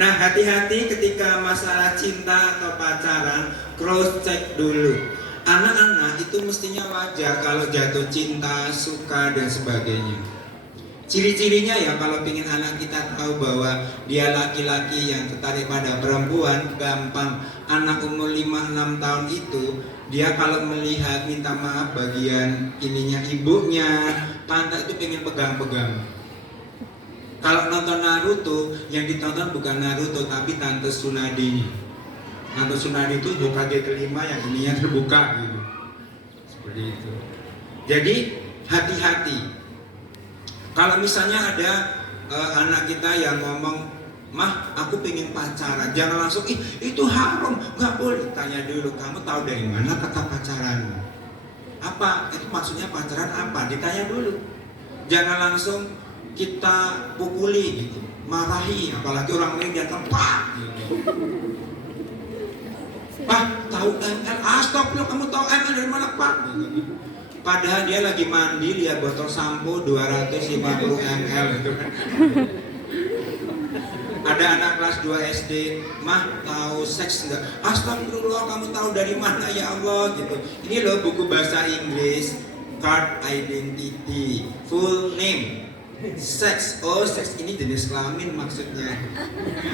Nah, hati-hati ketika masalah cinta atau pacaran, cross check dulu. Anak-anak itu mestinya wajar kalau jatuh cinta, suka dan sebagainya. Ciri-cirinya ya, kalau ingin anak kita tahu bahwa dia laki-laki yang tertarik pada perempuan, gampang. Anak umur 5-6 tahun itu, dia kalau melihat minta maaf bagian ininya ibunya, pantat itu pengen pegang-pegang. Kalau nonton Naruto, yang ditonton bukan Naruto tapi Tante Tsunade-nya. Tante Tsunade itu Hokage kelima yang ininya terbuka gitu. Seperti itu. Jadi hati-hati. Kalau misalnya ada anak kita yang ngomong, "Mah, aku pengen pacaran," jangan langsung, "Ih, itu haram, nggak boleh." Tanya dulu, kamu tahu dari mana kata pacaranmu? Apa? Itu maksudnya pacaran apa? Ditanya dulu. Jangan langsung kita pukuli gitu, marahi, apalagi orang lain dia tempat gitu. Pak, tahu ML? Astagfirullah, kamu tahu ML dari mana, Pak? Gitu. Padahal dia lagi mandi, lihat botol sampo 250 ml gitu kan. Ada anak kelas 2 SD, "Mah, tahu seks enggak?" "Astagfirullah, kamu tahu dari mana ya Allah?" gitu. Ini loh buku bahasa Inggris, card identity, full name. Seks, oh seks ini jenis kelamin maksudnya.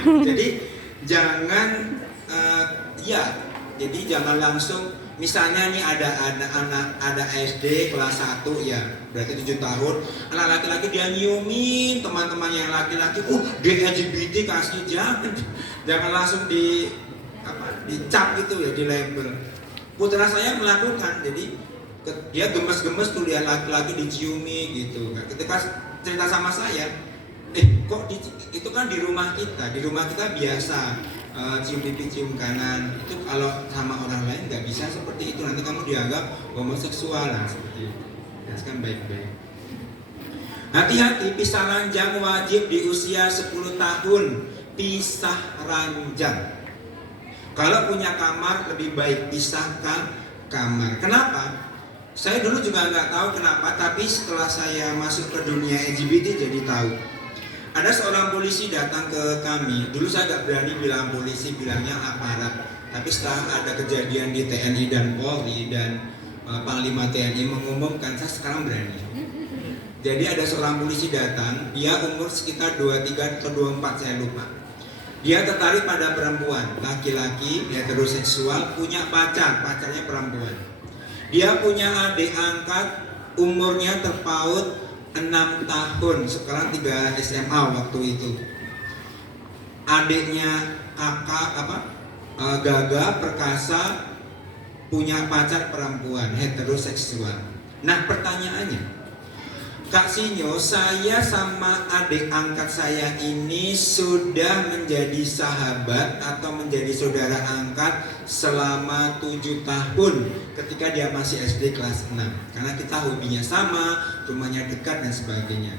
Jadi jangan jadi jangan langsung, misalnya nih ada anak ada SD kelas 1 ya, berarti 7 tahun, anak laki-laki dia nyiumin teman-teman yang laki-laki, dia LGBT, kasih jangan langsung dicap gitu ya, di label. Putra saya melakukan, jadi dia gemes-gemes tuh lihat laki-laki diciumi gitu. Ketika cerita sama saya, itu kan di rumah kita biasa cium pipi, cium kanan. Itu kalau sama orang lain nggak bisa seperti itu, nanti kamu dianggap homoseksual lah, seperti itu. Jelaskan baik-baik. Hati-hati, pisah ranjang wajib di usia 10 tahun. Pisah ranjang. Kalau punya kamar lebih baik pisahkan kamar. Kenapa? Saya dulu juga nggak tahu kenapa, tapi setelah saya masuk ke dunia LGBT jadi tahu. Ada seorang polisi datang ke kami. Dulu saya nggak berani bilang polisi, bilangnya aparat. Tapi setelah ada kejadian di TNI dan Polri dan Panglima TNI mengumumkan, saya sekarang berani. Jadi ada seorang polisi datang, dia umur sekitar 23 atau 24, saya lupa. Dia tertarik pada perempuan, laki-laki, heteroseksual, punya pacarnya perempuan. Dia punya adik angkat, umurnya terpaut 6 tahun, sekarang 3 SMA waktu itu. Adiknya kakak gagah, perkasa, punya pacar perempuan, heteroseksual. Nah pertanyaannya, Kak Sinyo, saya sama adik angkat saya ini sudah menjadi sahabat atau menjadi saudara angkat selama 7 tahun ketika dia masih SD kelas 6. Karena kita hobinya sama, rumahnya dekat dan sebagainya.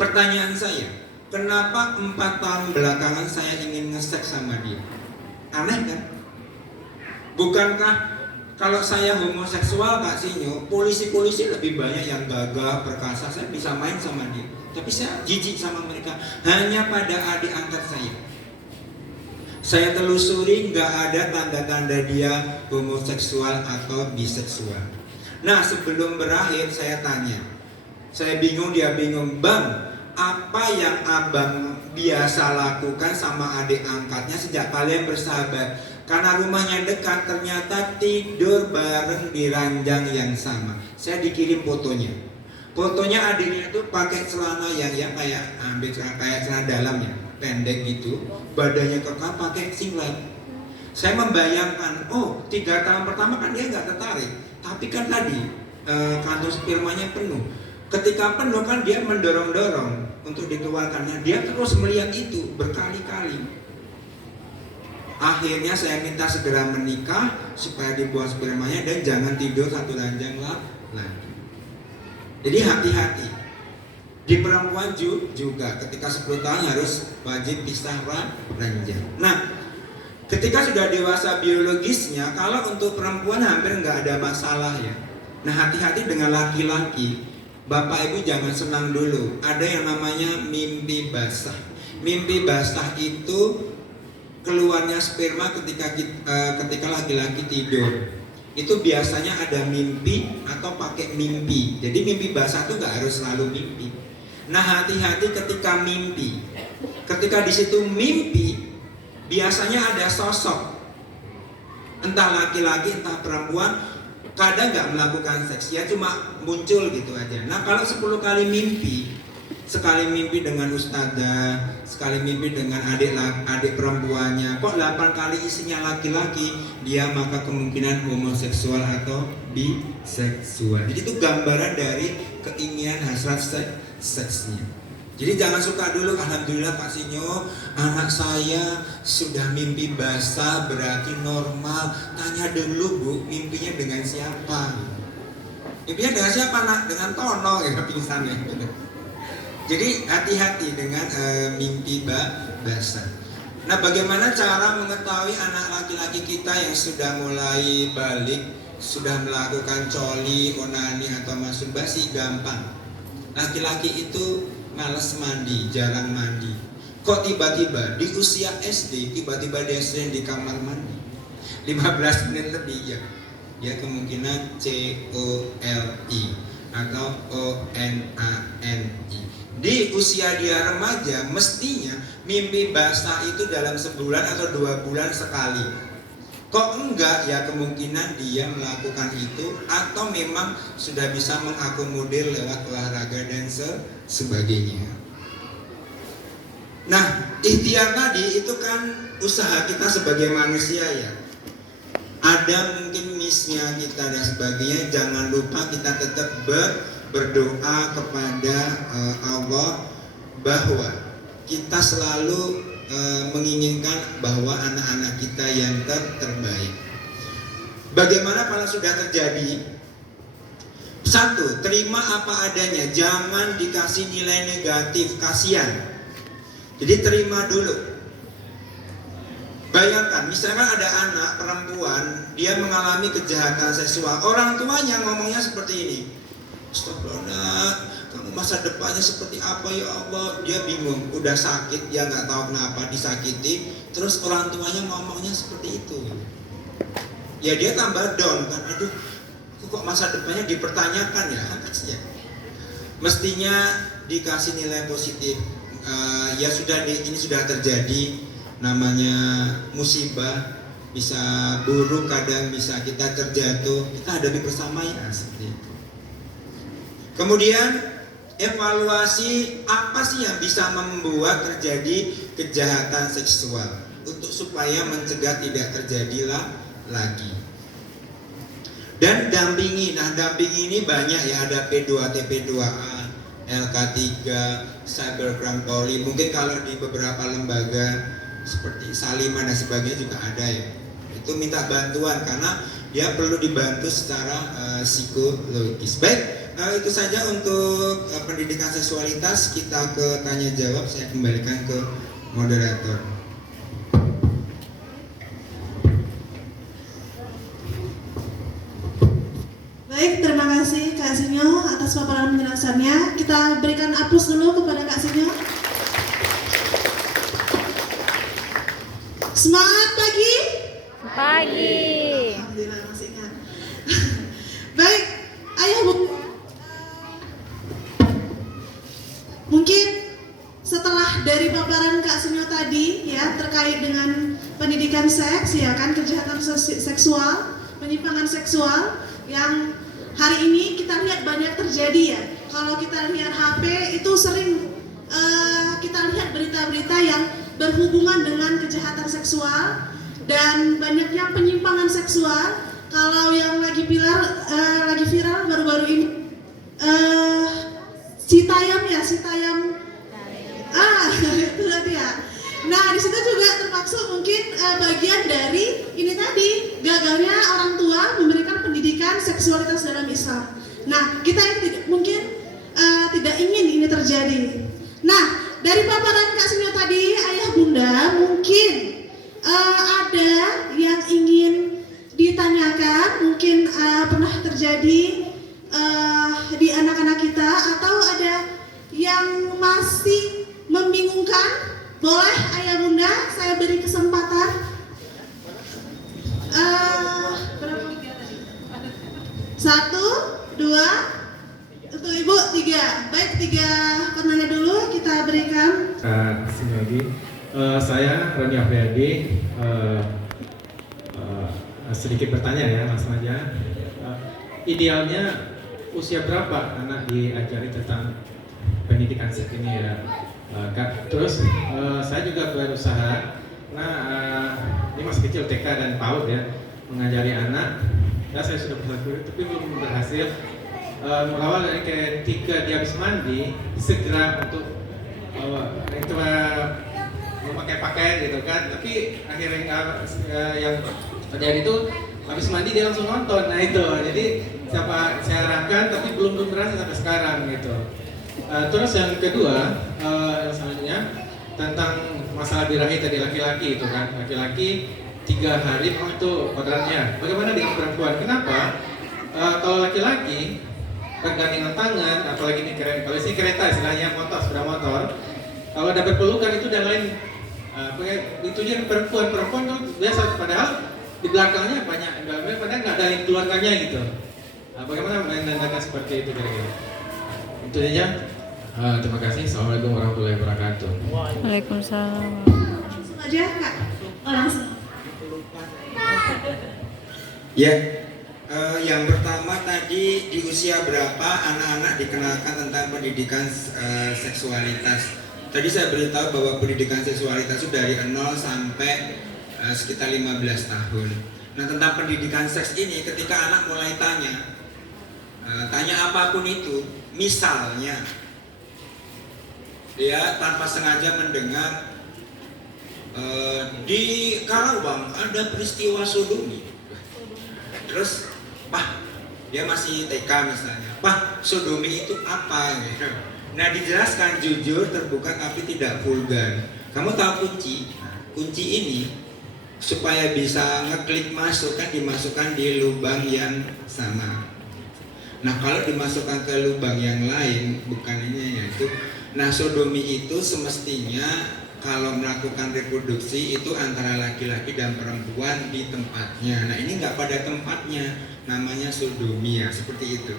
Pertanyaan saya, kenapa 4 tahun belakangan saya ingin nge-seks sama dia? Aneh kan? Bukankah kalau saya homoseksual, Kak Sinyo, polisi-polisi lebih banyak yang gagah, perkasa, saya bisa main sama dia. Tapi saya jijik sama mereka, hanya pada adik angkat saya. Saya telusuri, nggak ada tanda-tanda dia homoseksual atau biseksual. Nah sebelum berakhir saya tanya, saya bingung, dia bingung, "Bang, apa yang abang biasa lakukan sama adik angkatnya sejak kalian bersahabat?" Karena rumahnya dekat, ternyata tidur bareng di ranjang yang sama. Saya dikirim fotonya. Fotonya adiknya itu pakai celana yang kayak celana dalam ya, pendek gitu, badannya kekar, pakai singlet. Saya membayangkan, 3 tahun pertama kan dia nggak tertarik, tapi kan tadi kantong spermanya penuh. Ketika penuh kan dia mendorong-dorong untuk dikeluarkannya. Dia terus melihat itu berkali-kali. Akhirnya saya minta segera menikah supaya dibuang spermanya dan jangan tidur satu ranjang lagi. Jadi hati-hati. Di perempuan juga ketika 10 tahun harus wajib pisah ranjang. Nah, ketika sudah dewasa biologisnya, kalau untuk perempuan hampir nggak ada masalah ya. Nah, hati-hati dengan laki-laki. Bapak Ibu jangan senang dulu. Ada yang namanya mimpi basah. Mimpi basah itu keluarnya sperma ketika laki-laki tidur. Itu biasanya ada mimpi atau pakai mimpi. Jadi mimpi basah itu nggak harus selalu mimpi. Nah, hati-hati ketika mimpi. Ketika di situ mimpi, biasanya ada sosok, entah laki-laki entah perempuan, kadang nggak melakukan seks, ya cuma muncul gitu aja. Nah, kalau 10 kali mimpi, sekali mimpi dengan ustadzah, sekali mimpi dengan adik perempuannya, kok 8 kali isinya laki-laki, dia maka kemungkinan homoseksual atau biseksual. Jadi itu gambaran dari keinginan hasrat seksnya. Jadi jangan suka dulu, alhamdulillah Pak Sinyo, anak saya sudah mimpi basah berarti normal. Tanya dulu Bu, mimpinya dengan siapa? Mimpinya dengan siapa nak? Dengan Tono ya pingsan ya. Jadi hati-hati dengan mimpi basah. Nah, bagaimana cara mengetahui anak laki-laki kita yang sudah mulai balik, sudah melakukan coli, onani atau masturbasi? Gampang. Laki-laki itu malas mandi, jarang mandi. Kok tiba-tiba di usia SD tiba-tiba dia sering di kamar mandi 15 menit lebih ya? Ya kemungkinan COLI atau ONANI. Di usia dia remaja mestinya mimpi basah itu dalam sebulan atau 2 bulan sekali. Kok enggak, ya kemungkinan dia melakukan itu atau memang sudah bisa mengakomodir lewat olahraga dan sebagainya. Nah, ikhtiar tadi itu kan usaha kita sebagai manusia ya. Ada mungkin miss-nya kita dan sebagainya. Jangan lupa kita tetap berdoa kepada Allah bahwa kita selalu menginginkan bahwa anak-anak kita yang terbaik. Bagaimana kalau sudah terjadi? 1. Terima apa adanya, jangan dikasih nilai negatif, kasihan. Jadi terima dulu. Bayangkan, misalkan ada anak perempuan, dia mengalami kejahatan seksual, orang tuanya ngomongnya seperti ini. Astagfirullah, kamu masa depannya seperti apa ya Allah? Dia bingung, udah sakit, dia nggak tahu kenapa disakiti, terus orang tuanya ngomongnya seperti itu. Ya dia tambah down kan, aduh, kok masa depannya dipertanyakan ya? Mestinya dikasih nilai positif. Ya sudah, ini sudah terjadi, namanya musibah, bisa buruk, kadang bisa kita terjatuh, kita hadapi bersama ya seperti itu. Kemudian evaluasi apa sih yang bisa membuat terjadi kejahatan seksual untuk supaya mencegah tidak terjadilah lagi. Dan dampingi, nah dampingi ini banyak ya, ada P2T, P2A, LK3, Cybercrime Polri. Mungkin kalau di beberapa lembaga seperti Salimah dan sebagainya juga ada ya. Itu minta bantuan karena dia perlu dibantu secara psikologis. Baik. Itu saja untuk pendidikan seksualitas. Kita ke tanya jawab. Saya kembalikan ke moderator. Baik, terima kasih Kak Sinyo atas paparan penjelasannya. Kita berikan aplaus dulu kepada Kak Sinyo. Semangat pagi. Pagi. Alhamdulillah masih ingat. Baik, ayah bu. Mungkin setelah dari paparan Kak Sinyo tadi ya terkait dengan pendidikan seks ya kan, kejahatan seksual, penyimpangan seksual yang hari ini kita lihat banyak terjadi ya. Kalau kita lihat HP itu sering kita lihat berita-berita yang berhubungan dengan kejahatan seksual dan banyaknya penyimpangan seksual. Kalau yang lagi viral baru-baru ini Sitayam itu tadi ya. Nah di situ juga termaksud mungkin bagian dari ini tadi, gagalnya orang tua memberikan pendidikan seksualitas dalam Islam. Nah kita mungkin tidak ingin ini terjadi. Nah dari paparan Kak Sinyo tadi, ayah bunda mungkin ada yang ingin ditanyakan, mungkin pernah terjadi di anak-anak kita, atau ada yang masih membingungkan. Boleh ayah bunda, saya beri kesempatan 2, untuk Ibu 3. Baik, 3 penanya dulu kita berikan. Sini lagi. Saya Roni Afriyadi. Sedikit bertanya ya, langsung aja. Idealnya usia berapa anak diajari tentang pendidikan seks ini ya, Kak? Terus saya juga berusaha. Ini masih kecil, TK dan PAUD ya, mengajari anak. Ya saya sudah berhasil, tapi belum berhasil. Berawal dari ketika dia habis mandi, segera untuk memakai pakaian gitu kan. Tapi akhirnya yang terjadi itu habis mandi dia langsung nonton. Nah itu, jadi saya harapkan, tapi belum berhasil sampai sekarang gitu. Terus yang kedua, yang selanjutnya tentang masalah birahi tadi, laki-laki itu kan, laki-laki 3 hari itu kodratnya. Bagaimana dengan perempuan? Kenapa? Kalau laki-laki bergandengan tangan, apalagi ini kalau ini kereta istilahnya, motor, sepeda motor, kalau dapat pelukan itu dan lain, itu jadi perempuan tuh biasa, padahal di belakangnya banyak, padahal nggak ada yang keluarganya gitu. Bagaimana menandakan seperti itu kira-kira? Itu saja. Terima kasih. Assalamualaikum warahmatullahi wabarakatuh. Waalaikumsalam. Langsung aja Kak. Oh, langsung. Ya, yang pertama tadi di usia berapa anak-anak dikenalkan tentang pendidikan seksualitas. Tadi saya beritahu bahwa pendidikan seksualitas itu dari 0 sampai sekitar 15 tahun. Nah, tentang pendidikan seks ini ketika anak mulai tanya apapun itu, misalnya dia tanpa sengaja mendengar di Karawang ada peristiwa sodomi. Terus, Pak, dia masih TK misalnya, Pak, sodomi itu apa? Gitu. Nah, dijelaskan jujur, terbuka, tapi tidak vulgar. Kamu tahu kunci? Nah, kunci ini supaya bisa ngeklik masuk kan dimasukkan di lubang yang sama. Nah, kalau dimasukkan ke lubang yang lain, bukan ini yaitu, nah sodomi itu semestinya kalau melakukan reproduksi itu antara laki-laki dan perempuan di tempatnya. Nah, ini nggak pada tempatnya, namanya sodomi ya, seperti itu.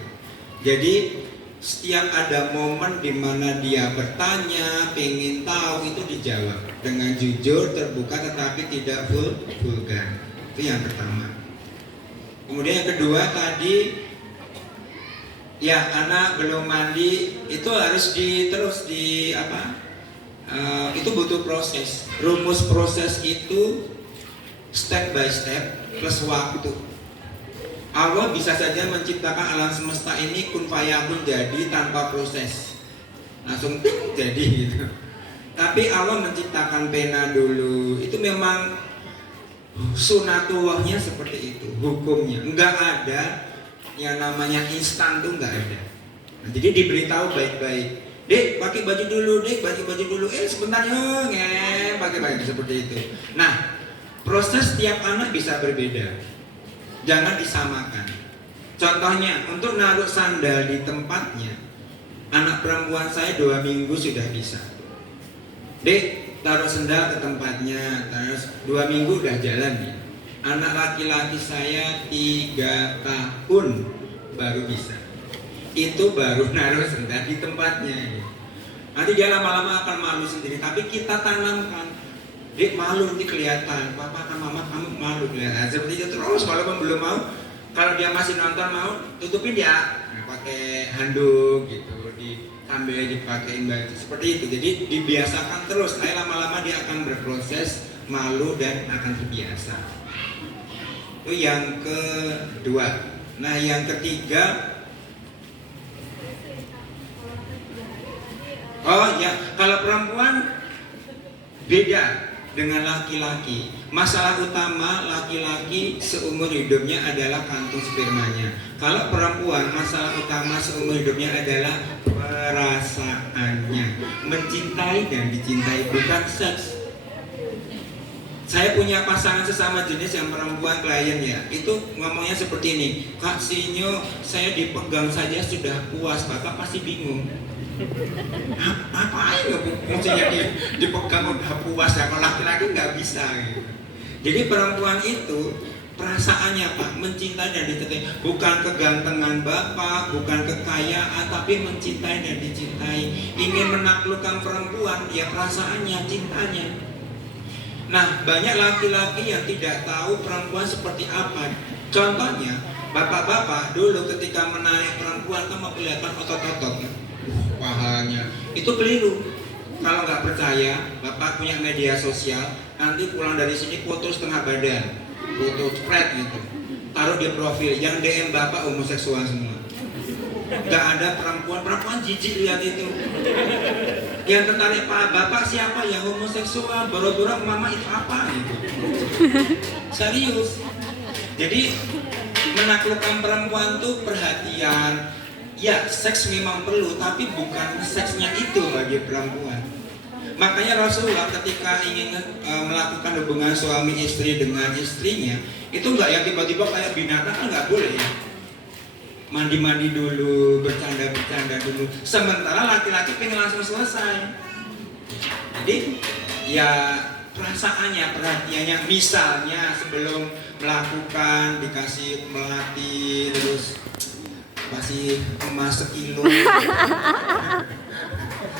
Jadi setiap ada momen di mana dia bertanya, pengen tahu, itu dijawab dengan jujur, terbuka, tetapi tidak vulgar. Itu yang pertama. Kemudian yang kedua tadi, ya anak belum mandi itu harus itu butuh proses. Rumus proses itu step by step plus waktu. Allah bisa saja menciptakan alam semesta ini kun fayakun jadi tanpa proses, langsung jadi gitu. Tapi Allah menciptakan pena dulu, itu memang sunatullahnya seperti itu, hukumnya. Enggak ada yang namanya instan tuh, enggak ada. Nah, jadi diberitahu baik-baik, Dek, pakai baju dulu, Dek, pakai baju dulu. Sebentar yuk, pakai baju seperti itu. Nah, proses tiap anak bisa berbeda. Jangan disamakan. Contohnya, untuk naruh sandal di tempatnya, anak perempuan saya 2 minggu sudah bisa. Dek, taruh sandal ke tempatnya, terus 2 minggu udah jalan ya. Anak laki-laki saya 3 tahun baru bisa. Itu baru naruh sandal di tempatnya ya. Nanti dia lama-lama akan malu sendiri, tapi kita tanamkan. Dek, malu nanti kelihatan, papa kan mama kamu malu kelihatan. Seperti itu terus, walaupun belum mau, kalau dia masih nonton mau, tutupin dia, pakai handuk gitu, sambil dipakein baju seperti itu. Jadi dibiasakan terus, lama-lama dia akan berproses malu dan akan terbiasa. Itu yang kedua. Nah, yang ketiga, oh ya, kalau perempuan beda dengan laki-laki. Masalah utama laki-laki seumur hidupnya adalah kantung spermanya. Kalau perempuan, masalah utama seumur hidupnya adalah perasaannya, mencintai dan dicintai, bukan seks. Saya punya pasangan sesama jenis yang perempuan, klien ya, itu ngomongnya seperti ini, Kak Sinyo, saya dipegang saja sudah puas, Bapak pasti bingung. Apa ya maksudnya dipegang udah puas ya, kalau laki-laki nggak bisa gitu. Jadi perempuan itu Perasaannya Pak, mencintai dan dicintai. Bukan kegantengan Bapak, bukan kekayaan, tapi mencintai dan dicintai. Ingin menaklukkan perempuan, ya perasaannya, cintanya. Nah, banyak laki-laki yang tidak tahu perempuan seperti apa. Contohnya, bapak-bapak dulu ketika menarik perempuan kan memperlihatkan otot-otot, pahanya. Itu keliru. Kalau nggak percaya, bapak punya media sosial, nanti pulang dari sini foto setengah badan, foto spread gitu, taruh di profil. Yang DM bapak homoseksual semua. Nggak ada perempuan jijik lihat itu. Yang tertarik Pak Bapak siapa yang homoseksual, boro-boro mama itu apa gitu. Serius. Jadi menaklukkan perempuan tuh perhatian. Ya, seks memang perlu, tapi bukan seksnya itu bagi perempuan. Makanya Rasulullah ketika ingin melakukan hubungan suami istri dengan istrinya, itu enggak yang tiba-tiba kayak binatang, kan nggak boleh ya. Mandi-mandi dulu, bercanda-bercanda dulu. Sementara laki-laki pengen langsung selesai. Jadi ya perasaannya, perhatiannya, misalnya sebelum melakukan dikasih melati, terus kasih emas sekilo,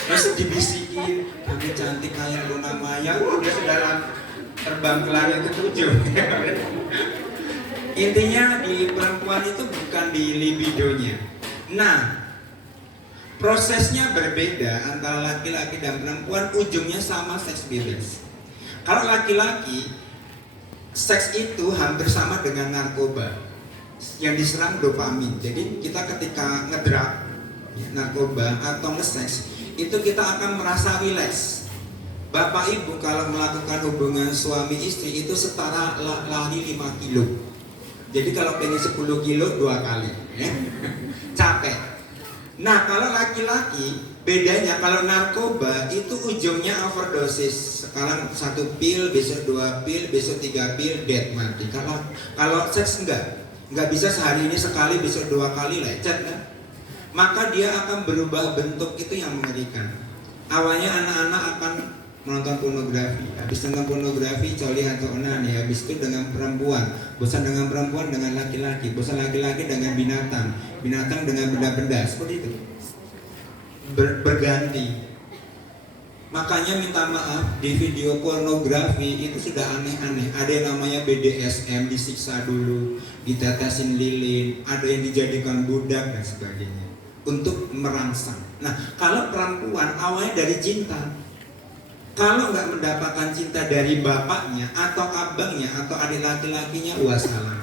terus dibisikin kamu cantik kayak Luna Maya, udah sudah terbang ke langit ketujuh. Intinya di perempuan itu bukan di libidonya. Nah, prosesnya berbeda antara laki-laki dan perempuan, ujungnya sama, seks bebas. Kalau laki-laki, seks itu hampir sama dengan narkoba yang diserang dopamin. Jadi kita ketika ngedrug narkoba atau nge-seks, itu kita akan merasa rileks. Bapak ibu kalau melakukan hubungan suami istri itu setara lari 5 kilo. Jadi kalau pengen 10 kilo 2 kali ya. Capek. Nah kalau laki-laki bedanya, kalau narkoba itu ujungnya overdosis. Sekarang 1 pil, besok 2 pil, besok 3 pil, dead, mati. Kalau seks enggak bisa sehari ini sekali, besok 2 kali, lecet kan. Maka dia akan berubah bentuk, itu yang mengerikan. Awalnya anak-anak akan menonton pornografi, habis nonton pornografi coli atau onan, ya habis itu dengan perempuan, bosan dengan perempuan dengan laki-laki, bosan laki-laki dengan binatang dengan benda-benda, seperti itu berganti. Makanya minta maaf, di video pornografi itu sudah aneh-aneh. Ada yang namanya BDSM, disiksa dulu, ditetesin lilin, ada yang dijadikan budak dan sebagainya untuk merangsang. Nah kalau perempuan awalnya dari cinta, kalau nggak mendapatkan cinta dari bapaknya atau abangnya atau adik laki-lakinya, wassalam.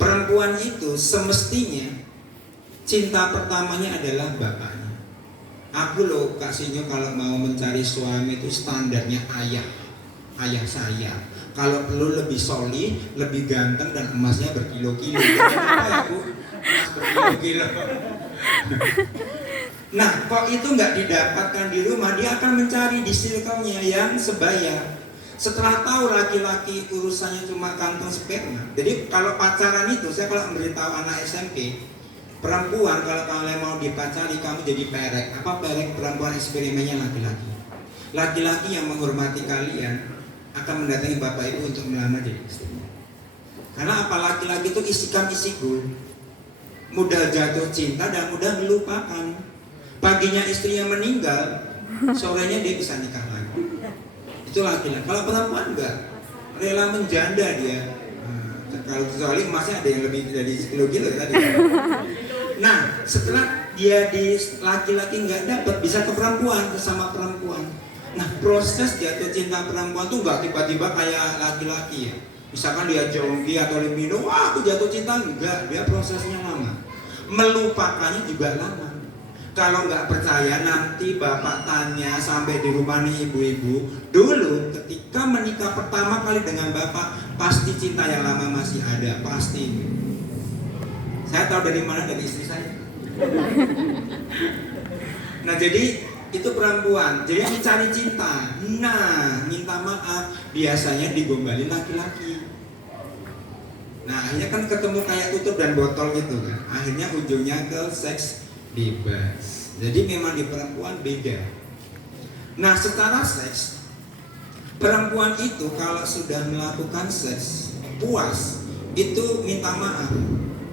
Perempuan itu semestinya cinta pertamanya adalah bapaknya. Aku loh kasihnya kalau mau mencari suami itu standarnya ayah saya. Kalau perlu lebih solid, lebih ganteng dan emasnya berkilo-kilo. Apa ya Bu? Emas berkilo-kilo. Nah, kok itu nggak didapatkan di rumah, dia akan mencari di circle-nya yang sebaya. Setelah tahu laki-laki urusannya cuma kantong sperma. Jadi kalau pacaran itu, saya kalau memberitahu anak SMP, perempuan kalau kalian mau dipacari, kamu jadi perek. Apa perek? Perempuan eksperimennya laki-laki. Laki-laki yang menghormati kalian akan mendatangi bapak ibu untuk melamar jadi istrinya. Karena apa? Laki-laki itu isikan isikul, mudah jatuh cinta dan mudah melupakan. Paginya istrinya meninggal, sorenya dia bisa nikah lagi. Itu laki-laki. Kalau perempuan enggak, rela menjanda dia. Kalau kecuali emasnya ada yang lebih dari 10 kilo tadi. Nah, setelah dia di laki-laki nggak dapat, bisa ke perempuan, bersama perempuan. Nah, proses jatuh cinta perempuan tuh nggak tiba-tiba kayak laki-laki ya. Misalkan dia jongki atau libido, wah aku jatuh cinta, enggak. Dia prosesnya lama. Melupakannya juga lama. Kalau nggak percaya, nanti bapak tanya sampai di rumah nih ibu-ibu. Dulu ketika menikah pertama kali dengan bapak, pasti cinta yang lama masih ada, pasti. Saya tahu dari mana, dari istri saya. Nah jadi itu perempuan, jadi mencari cinta. Nah minta maaf, biasanya digombalin laki-laki. Nah akhirnya kan ketemu kayak tutup dan botol gitu kan. Akhirnya ujungnya ke seks bebas. Jadi memang di perempuan beda. Nah secara seks, perempuan itu kalau sudah melakukan seks puas, itu minta maaf,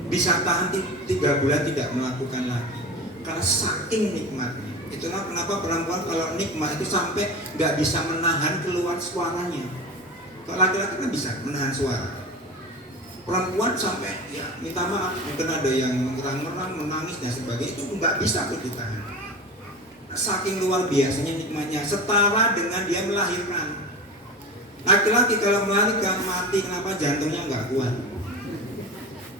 bisa tahan 3 bulan tidak melakukan lagi karena saking nikmatnya. Itulah kenapa perempuan kalau nikmat itu sampai nggak bisa menahan keluar suaranya. Kalau laki-laki kan bisa menahan suara, perempuan sampai ya minta maaf, mungkin ada yang merang-merang, menangis dan sebagainya, itu nggak bisa tuh ditahan. Saking luar biasanya nikmatnya, setara dengan dia melahirkan. Laki-laki kalau melahirkan mati, kenapa? Jantungnya nggak kuat.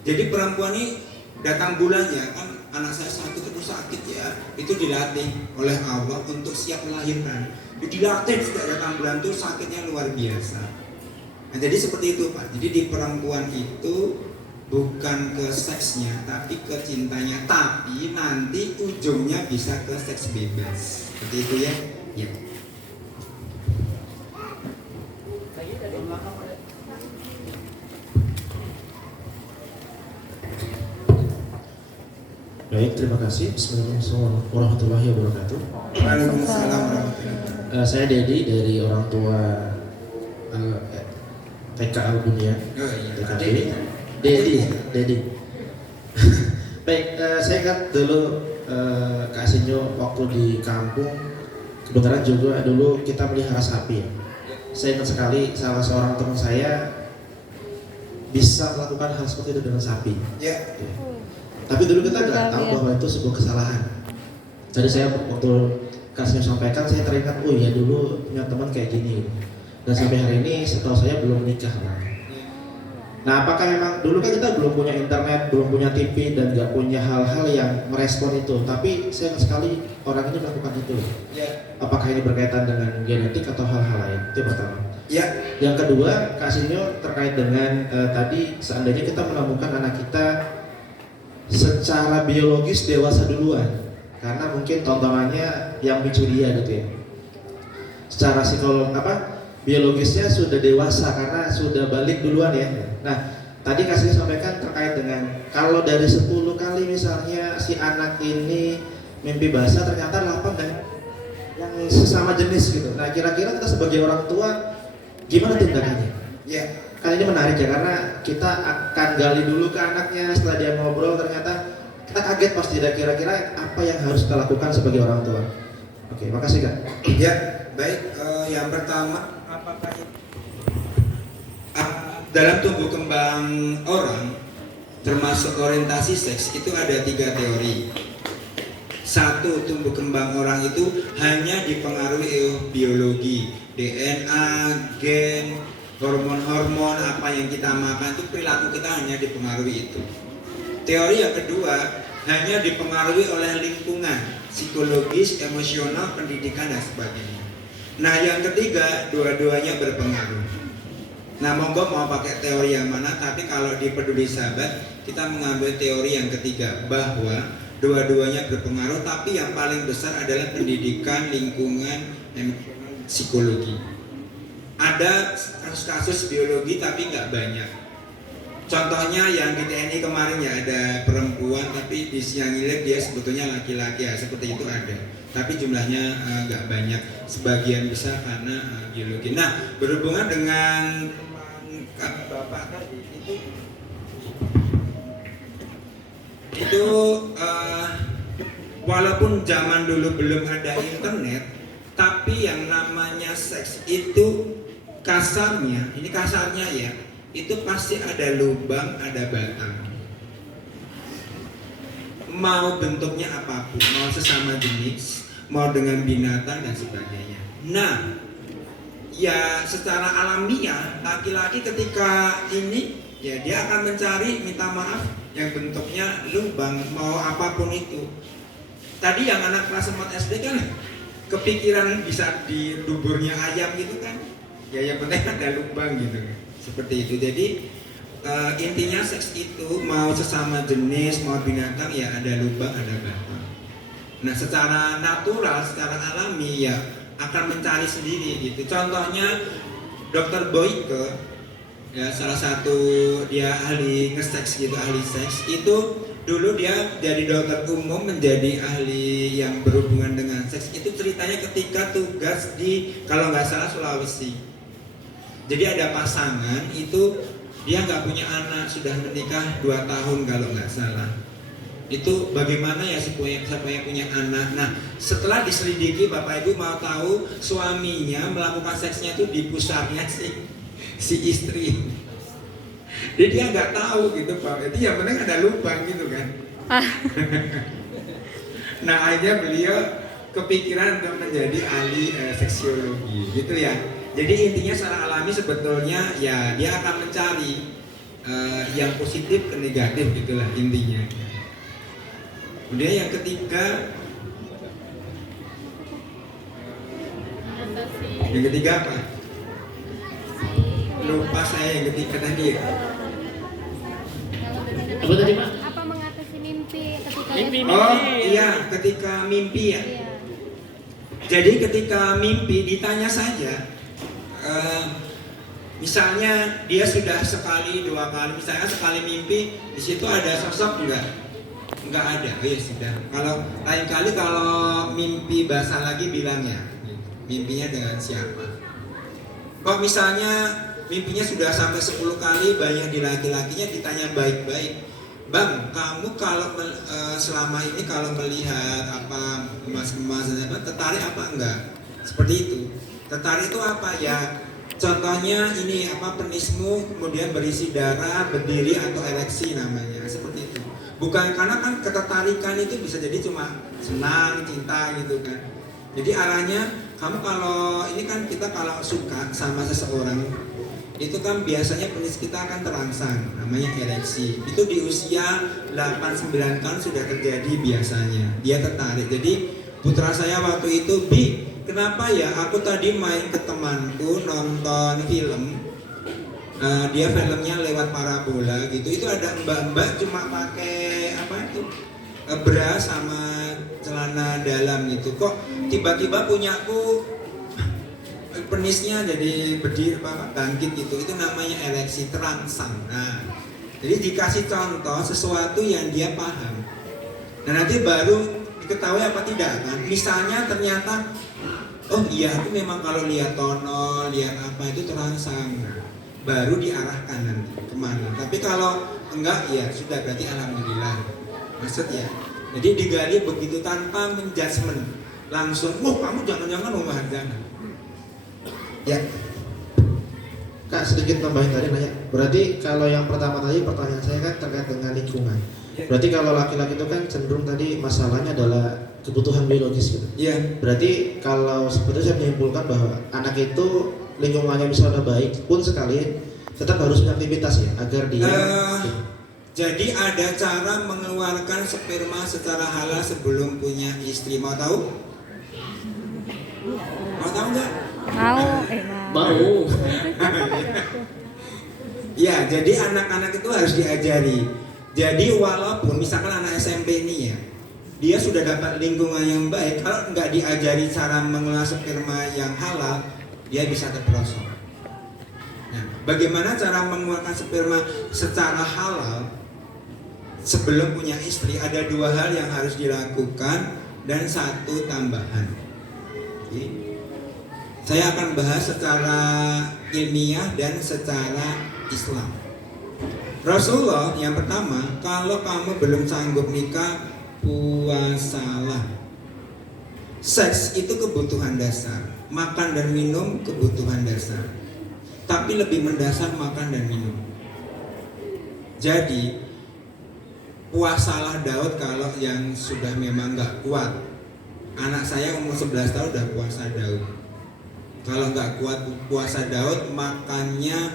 Jadi perempuan ini datang bulannya kan, anak saya sakit itu sakit ya, itu dilatih oleh Allah untuk siap melahirkan. Dilatih sejak datang bulan itu sakitnya luar biasa. Nah, jadi seperti itu Pak. Jadi di perempuan itu bukan ke seksnya, tapi ke cintanya. Tapi nanti ujungnya bisa ke seks bebas. Seperti itu ya. Ya. Baik, terima kasih. Bismillahirrahmanirrahim warahmatullahi wabarakatuh. Waalaikumsalam warahmatullahi wabarakatuh. Saya Dedi dari orang tua TK Al-Bunia. Oh iya. TKB. Dedi. Baik, saya ingat dulu Kak Sinyo waktu di kampung, kebetulan juga dulu kita melihara sapi ya. Saya ingat sekali salah seorang teman saya bisa melakukan hal seperti itu dengan sapi. Ya. Tapi dulu kita nggak tahu bahwa itu sebuah kesalahan. Jadi saya waktu kasih sampaikan, saya teringat, oh ya dulu punya teman kayak gini. Dan sampai hari ini setahu saya belum menikah. Nah, apakah memang dulu kan kita belum punya internet, belum punya TV dan nggak punya hal-hal yang merespon itu. Tapi saya ingat sekali orang ini melakukan itu. Apakah ini berkaitan dengan genetik atau hal-hal lain? Itu yang pertama. Ya. Yang kedua, Kak Sinyo terkait dengan tadi seandainya kita menemukan anak kita secara biologis dewasa duluan, karena mungkin tontonannya yang picu dia gitu ya. Secara biologisnya sudah dewasa karena sudah balik duluan ya. Nah, tadi kasih sampaikan terkait dengan kalau dari 10 kali misalnya si anak ini mimpi basah ternyata 8 dan yang sesama jenis gitu. Nah, kira-kira kita sebagai orang tua gimana tindakannya? Ya. Kan ini menarik ya, karena kita akan gali dulu ke anaknya, setelah dia ngobrol ternyata kita kaget pasti, kira-kira apa yang harus kita lakukan sebagai orang tua. Oke, makasih Kak. Ya, baik. Yang pertama, apakah dalam tumbuh kembang orang termasuk orientasi seks itu ada 3 teori. 1, tumbuh kembang orang itu hanya dipengaruhi oleh biologi, DNA, gen, hormon-hormon, apa yang kita makan itu, perilaku kita hanya dipengaruhi itu. Teori yang kedua, hanya dipengaruhi oleh lingkungan, psikologis, emosional, pendidikan dan sebagainya. Nah, yang ketiga, dua-duanya berpengaruh. Nah, monggo mau pakai teori yang mana, tapi kalau di Peduli Sahabat kita mengambil teori yang ketiga, bahwa dua-duanya berpengaruh, tapi yang paling besar adalah pendidikan, lingkungan, psikologi. Ada kasus-kasus biologi tapi nggak banyak. Contohnya yang di TNI kemarin ya, ada perempuan tapi di Siangilek dia sebetulnya laki-laki ya, seperti itu ada. Tapi jumlahnya nggak banyak, sebagian besar karena biologi. Nah, berhubungan dengan Bapak tadi itu walaupun zaman dulu belum ada internet, tapi yang namanya seks itu kasarnya, ini kasarnya ya, itu pasti ada lubang, ada batang. Mau bentuknya apapun, mau sesama jenis, mau dengan binatang dan sebagainya. Nah, ya secara alamiah laki-laki ketika ini ya dia akan mencari, minta maaf, yang bentuknya lubang, mau apapun itu. Tadi yang anak kelas 4 SD kan kepikiran bisa di duburnya ayam gitu kan, ya yang penting ada lubang gitu kan, seperti itu. Jadi intinya seks itu mau sesama jenis, mau binatang ya ada lubang, ada batang. Nah, secara natural, secara alami ya akan mencari sendiri gitu. Contohnya Dr. Boyke ya, salah satu dia ahli nge-seks gitu, ahli seks itu. Dulu dia dari dokter umum menjadi ahli yang berhubungan dengan seks. Itu ceritanya ketika tugas di, kalau nggak salah, Sulawesi. Jadi ada pasangan itu dia nggak punya anak, sudah menikah 2 tahun kalau nggak salah. Itu bagaimana ya supaya punya anak. Nah, setelah diselidiki, Bapak Ibu mau tahu suaminya melakukan seksnya itu di pusarnya si istri. Jadi dia nggak tahu gitu Pak. Itu yang penting ada lubang gitu kan. Nah, akhirnya beliau kepikiran untuk menjadi ahli seksiologi gitu ya. Jadi intinya secara alami sebetulnya ya dia akan mencari yang positif ke negatif gitulah intinya. Kemudian yang ketiga apa? Lupa saya yang ketiga tadi. Apa tadi Pak? Apa mengatasi mimpi ketika Oh iya, ketika mimpi ya. Iya. Jadi ketika mimpi ditanya saja, misalnya dia sudah sekali 2 kali, misalnya sekali mimpi di situ ada sosok enggak ada. Oh ya sudah. Kalau lain kali kalau mimpi basah lagi bilangnya, mimpinya dengan siapa. Kok misalnya mimpinya sudah sampai 10 kali banyak di laki-lakinya ditanya baik-baik, Bang, kamu kalau selama ini kalau melihat apa emas-emas dan apa tertarik apa enggak? Seperti itu. Tertarik itu apa ya? Contohnya ini apa penismu kemudian berisi darah, berdiri atau ereksi namanya, seperti itu. Bukan karena kan ketertarikan itu bisa jadi cuma senang, cinta gitu kan. Jadi arahnya kamu kalau ini kan kita kalau suka sama seseorang itu kan biasanya penis kita akan terangsang, namanya ereksi. Itu di usia 8-9 tahun sudah terjadi biasanya. Dia tertarik. Jadi putra saya waktu itu, Bi, kenapa ya aku tadi main ke temanku nonton film, dia filmnya lewat parabola gitu, itu ada mbak-mbak cuma pakai apa itu bra sama celana dalam gitu, kok tiba-tiba punyaku penisnya jadi berdiri bangkit gitu, itu namanya ereksi terangsang. Nah, jadi dikasih contoh sesuatu yang dia paham. Nah nanti baru diketahui apa tidak kan, misalnya ternyata oh iya aku memang kalau lihat tono, lihat apa itu terangsang, baru diarahkan nanti kemana. Tapi kalau enggak ya sudah berarti alhamdulillah. Maksud ya, jadi digali begitu tanpa menjudgment, langsung, kamu jangan-jangan mau jangan. Ya, Kak sedikit tambahin tadi nanya. Berarti kalau yang pertama tadi pertanyaan saya kan terkait dengan lingkungan. Berarti kalau laki-laki itu kan cenderung tadi masalahnya adalah kebutuhan biologis gitu. Iya. Berarti kalau seperti saya menyimpulkan bahwa anak itu lingkungannya misalnya baik pun sekali tetap harus beraktivitas ya agar dia. Jadi ada cara mengeluarkan sperma secara halal sebelum punya istri. Mau tahu? Mau tahu nggak? Mau. Ya, jadi anak-anak itu harus diajari. Jadi walaupun misalkan anak SMP ini ya, dia sudah dapat lingkungan yang baik, kalau nggak diajari cara mengelola sperma yang halal, dia bisa terperosok. Nah, bagaimana cara mengeluarkan sperma secara halal sebelum punya istri? Ada 2 hal yang harus dilakukan dan 1 tambahan. Oke. Saya akan bahas secara ilmiah dan secara Islam. Rasulullah yang pertama, kalau kamu belum sanggup nikah, puasalah. Seks itu kebutuhan dasar, makan dan minum kebutuhan dasar. Tapi lebih mendasar makan dan minum. Jadi puasalah Daud kalau yang sudah memang nggak kuat. Anak saya umur 11 tahun udah puasa Daud. Kalau nggak kuat puasa Daud, makannya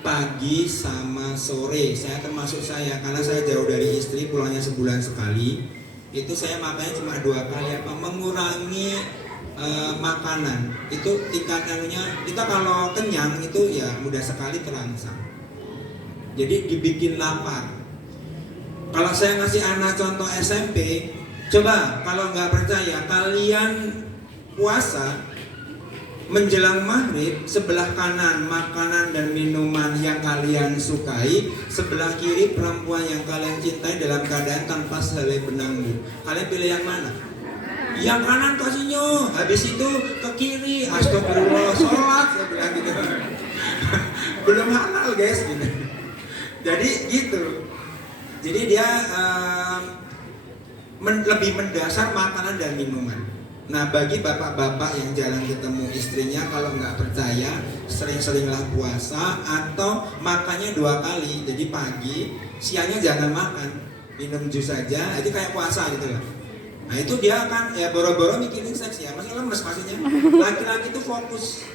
pagi sama sore. Saya termasuk saya, karena saya jauh dari istri, pulangnya sebulan sekali. Itu saya makannya cuma 2 kali mengurangi makanan. Itu tingkatannya, kita kalau kenyang itu ya mudah sekali terangsang. Jadi dibikin lapar. Kalau saya ngasih anak contoh SMP, coba kalau nggak percaya, kalian puasa menjelang maghrib, sebelah kanan makanan dan minuman yang kalian sukai, sebelah kiri perempuan yang kalian cintai dalam keadaan tanpa sehelai benang. Kalian pilih yang mana? Yang kanan kasihnya, habis itu ke kiri, astagfirullah, sholat, saya bilang gitu. Belum halal guys gitu. Jadi gitu. Jadi dia lebih mendasar makanan dan minuman. Nah, bagi bapak-bapak yang jarang ketemu istrinya, kalau nggak percaya, sering-seringlah puasa atau makannya 2 kali. Jadi pagi, siangnya jangan makan, minum jus saja. Itu kayak puasa gitu lah. Nah itu dia akan ya boro-boro mikirin seks ya, masih lemes maksudnya. Laki-laki itu fokus,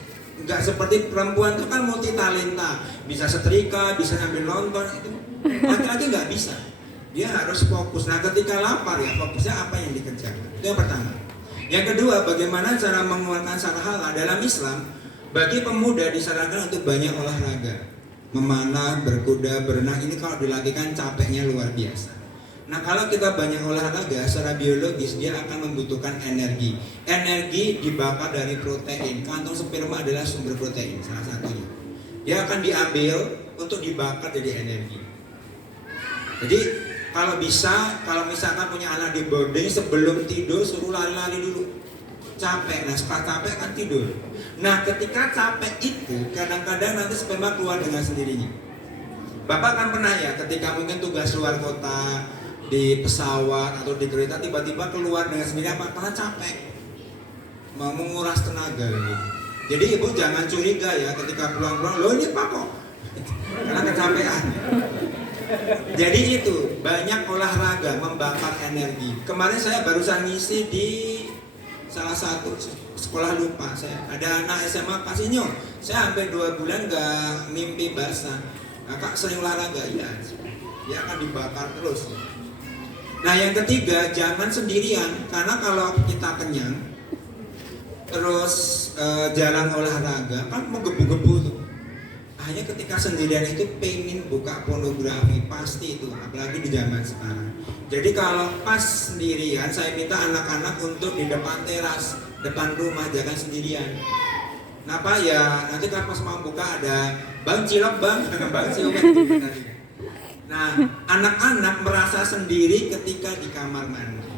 nggak seperti perempuan itu kan multi talenta, bisa setrika, bisa sambil nonton. Itu laki-laki nggak bisa, dia harus fokus. Nah ketika lapar ya fokusnya apa yang dikerjakan. Itu yang pertama. Yang kedua, bagaimana cara menguatkan secara halal dalam Islam. Bagi pemuda disarankan untuk banyak olahraga, memanah, berkuda, berenang. Ini kalau dilakukan capeknya luar biasa. Nah kalau kita banyak olahraga secara biologis dia akan membutuhkan energi. Energi dibakar dari protein. Kantong sperma adalah sumber protein salah satunya. Dia akan diambil untuk dibakar jadi energi. Jadi kalau bisa, kalau misalkan punya anak di boarding sebelum tidur suruh lari-lari dulu. Capek, nah setelah capek kan tidur. Nah ketika capek itu kadang-kadang nanti sperma keluar dengan sendirinya. Bapak kan pernah ya ketika mungkin tugas luar kota, di pesawat atau di kereta tiba-tiba keluar dengan sendiri apa? Karena capek, mau menguras tenaga gitu. Jadi ibu jangan curiga ya ketika pulang-pulang, loh ini apa kok? Karena kecapean. Jadi itu banyak olahraga membakar energi. Kemarin saya barusan ngisi di salah satu sekolah lupa saya ada anak SMA Kasinyo. Saya hampir 2 bulan gak mimpi basah. Kakak sering olahraga ya, dia akan dibakar terus. Nah yang ketiga, jangan sendirian. Karena kalau kita kenyang terus jarang olahraga kan mau gebu-gebu tuh. Hanya ketika sendirian itu pengen buka pornografi, pasti itu, apalagi di zaman sekarang. Jadi kalau pas sendirian, saya minta anak-anak untuk di depan teras, depan rumah, jangan sendirian. Kenapa ya? Nanti kan pas mau buka ada bang cilok bang, bang cilok. Nah, anak-anak merasa sendiri ketika di kamar mandi.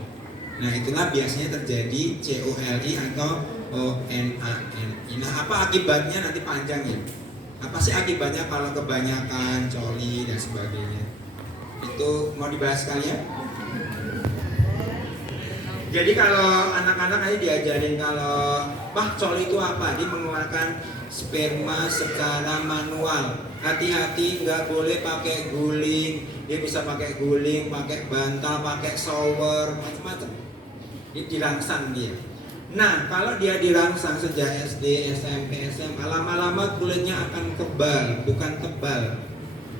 Nah, itulah biasanya terjadi COLI atau ONANI. Nah, apa akibatnya nanti panjang ya? Apa sih akibatnya kalau kebanyakan coli dan sebagainya? Itu mau dibahas sekalian? Jadi kalau anak-anak nanti diajarin kalau coli itu apa? Dia mengeluarkan sperma secara manual. Hati-hati, nggak boleh pakai guling. Dia bisa pakai guling, pakai bantal, pakai shower, macam-macam. Dia dirangsang dia. Nah, kalau dia dirangsang sejak SD, SMP, SMA, lama-lama kulitnya akan kebal, bukan tebal.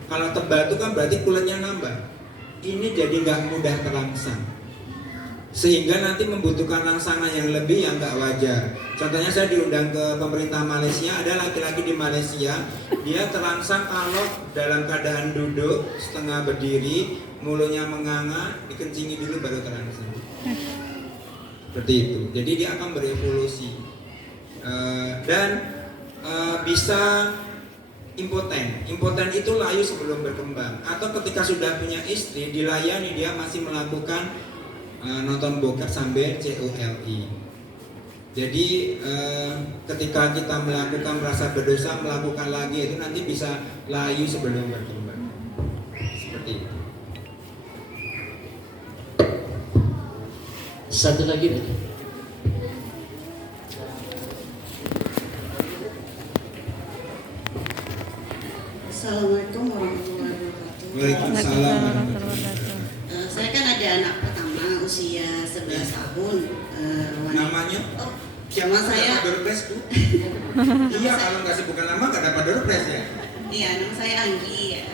Kalau tebal itu kan berarti kulitnya nambah. Ini jadi nggak mudah terangsang, sehingga nanti membutuhkan rangsangan yang lebih yang nggak wajar. Contohnya saya diundang ke pemerintah Malaysia, ada laki-laki di Malaysia, dia terangsang kalau dalam keadaan duduk, setengah berdiri, mulutnya menganga, dikencingi dulu baru terangsang. Seperti itu. Jadi dia akan berevolusi dan bisa impoten. Impoten itu layu sebelum berkembang. Atau ketika sudah punya istri, dilayani dia masih melakukan nonton bokep sambil COLI. Jadi ketika kita melakukan merasa berdosa, melakukan lagi itu nanti bisa layu sebelum berkembang. Seperti itu. Satu lagi nih. Assalamualaikum warahmatullahi wabarakatuh. Waalaikumsalam. Saya kan ada anak pertama usia 11 tahun. Namanya? Nama saya. Doorpress tuh. Iya, kalau nggak sebutkan nama nggak dapat doorpress ya. Iya, nama saya Anggi.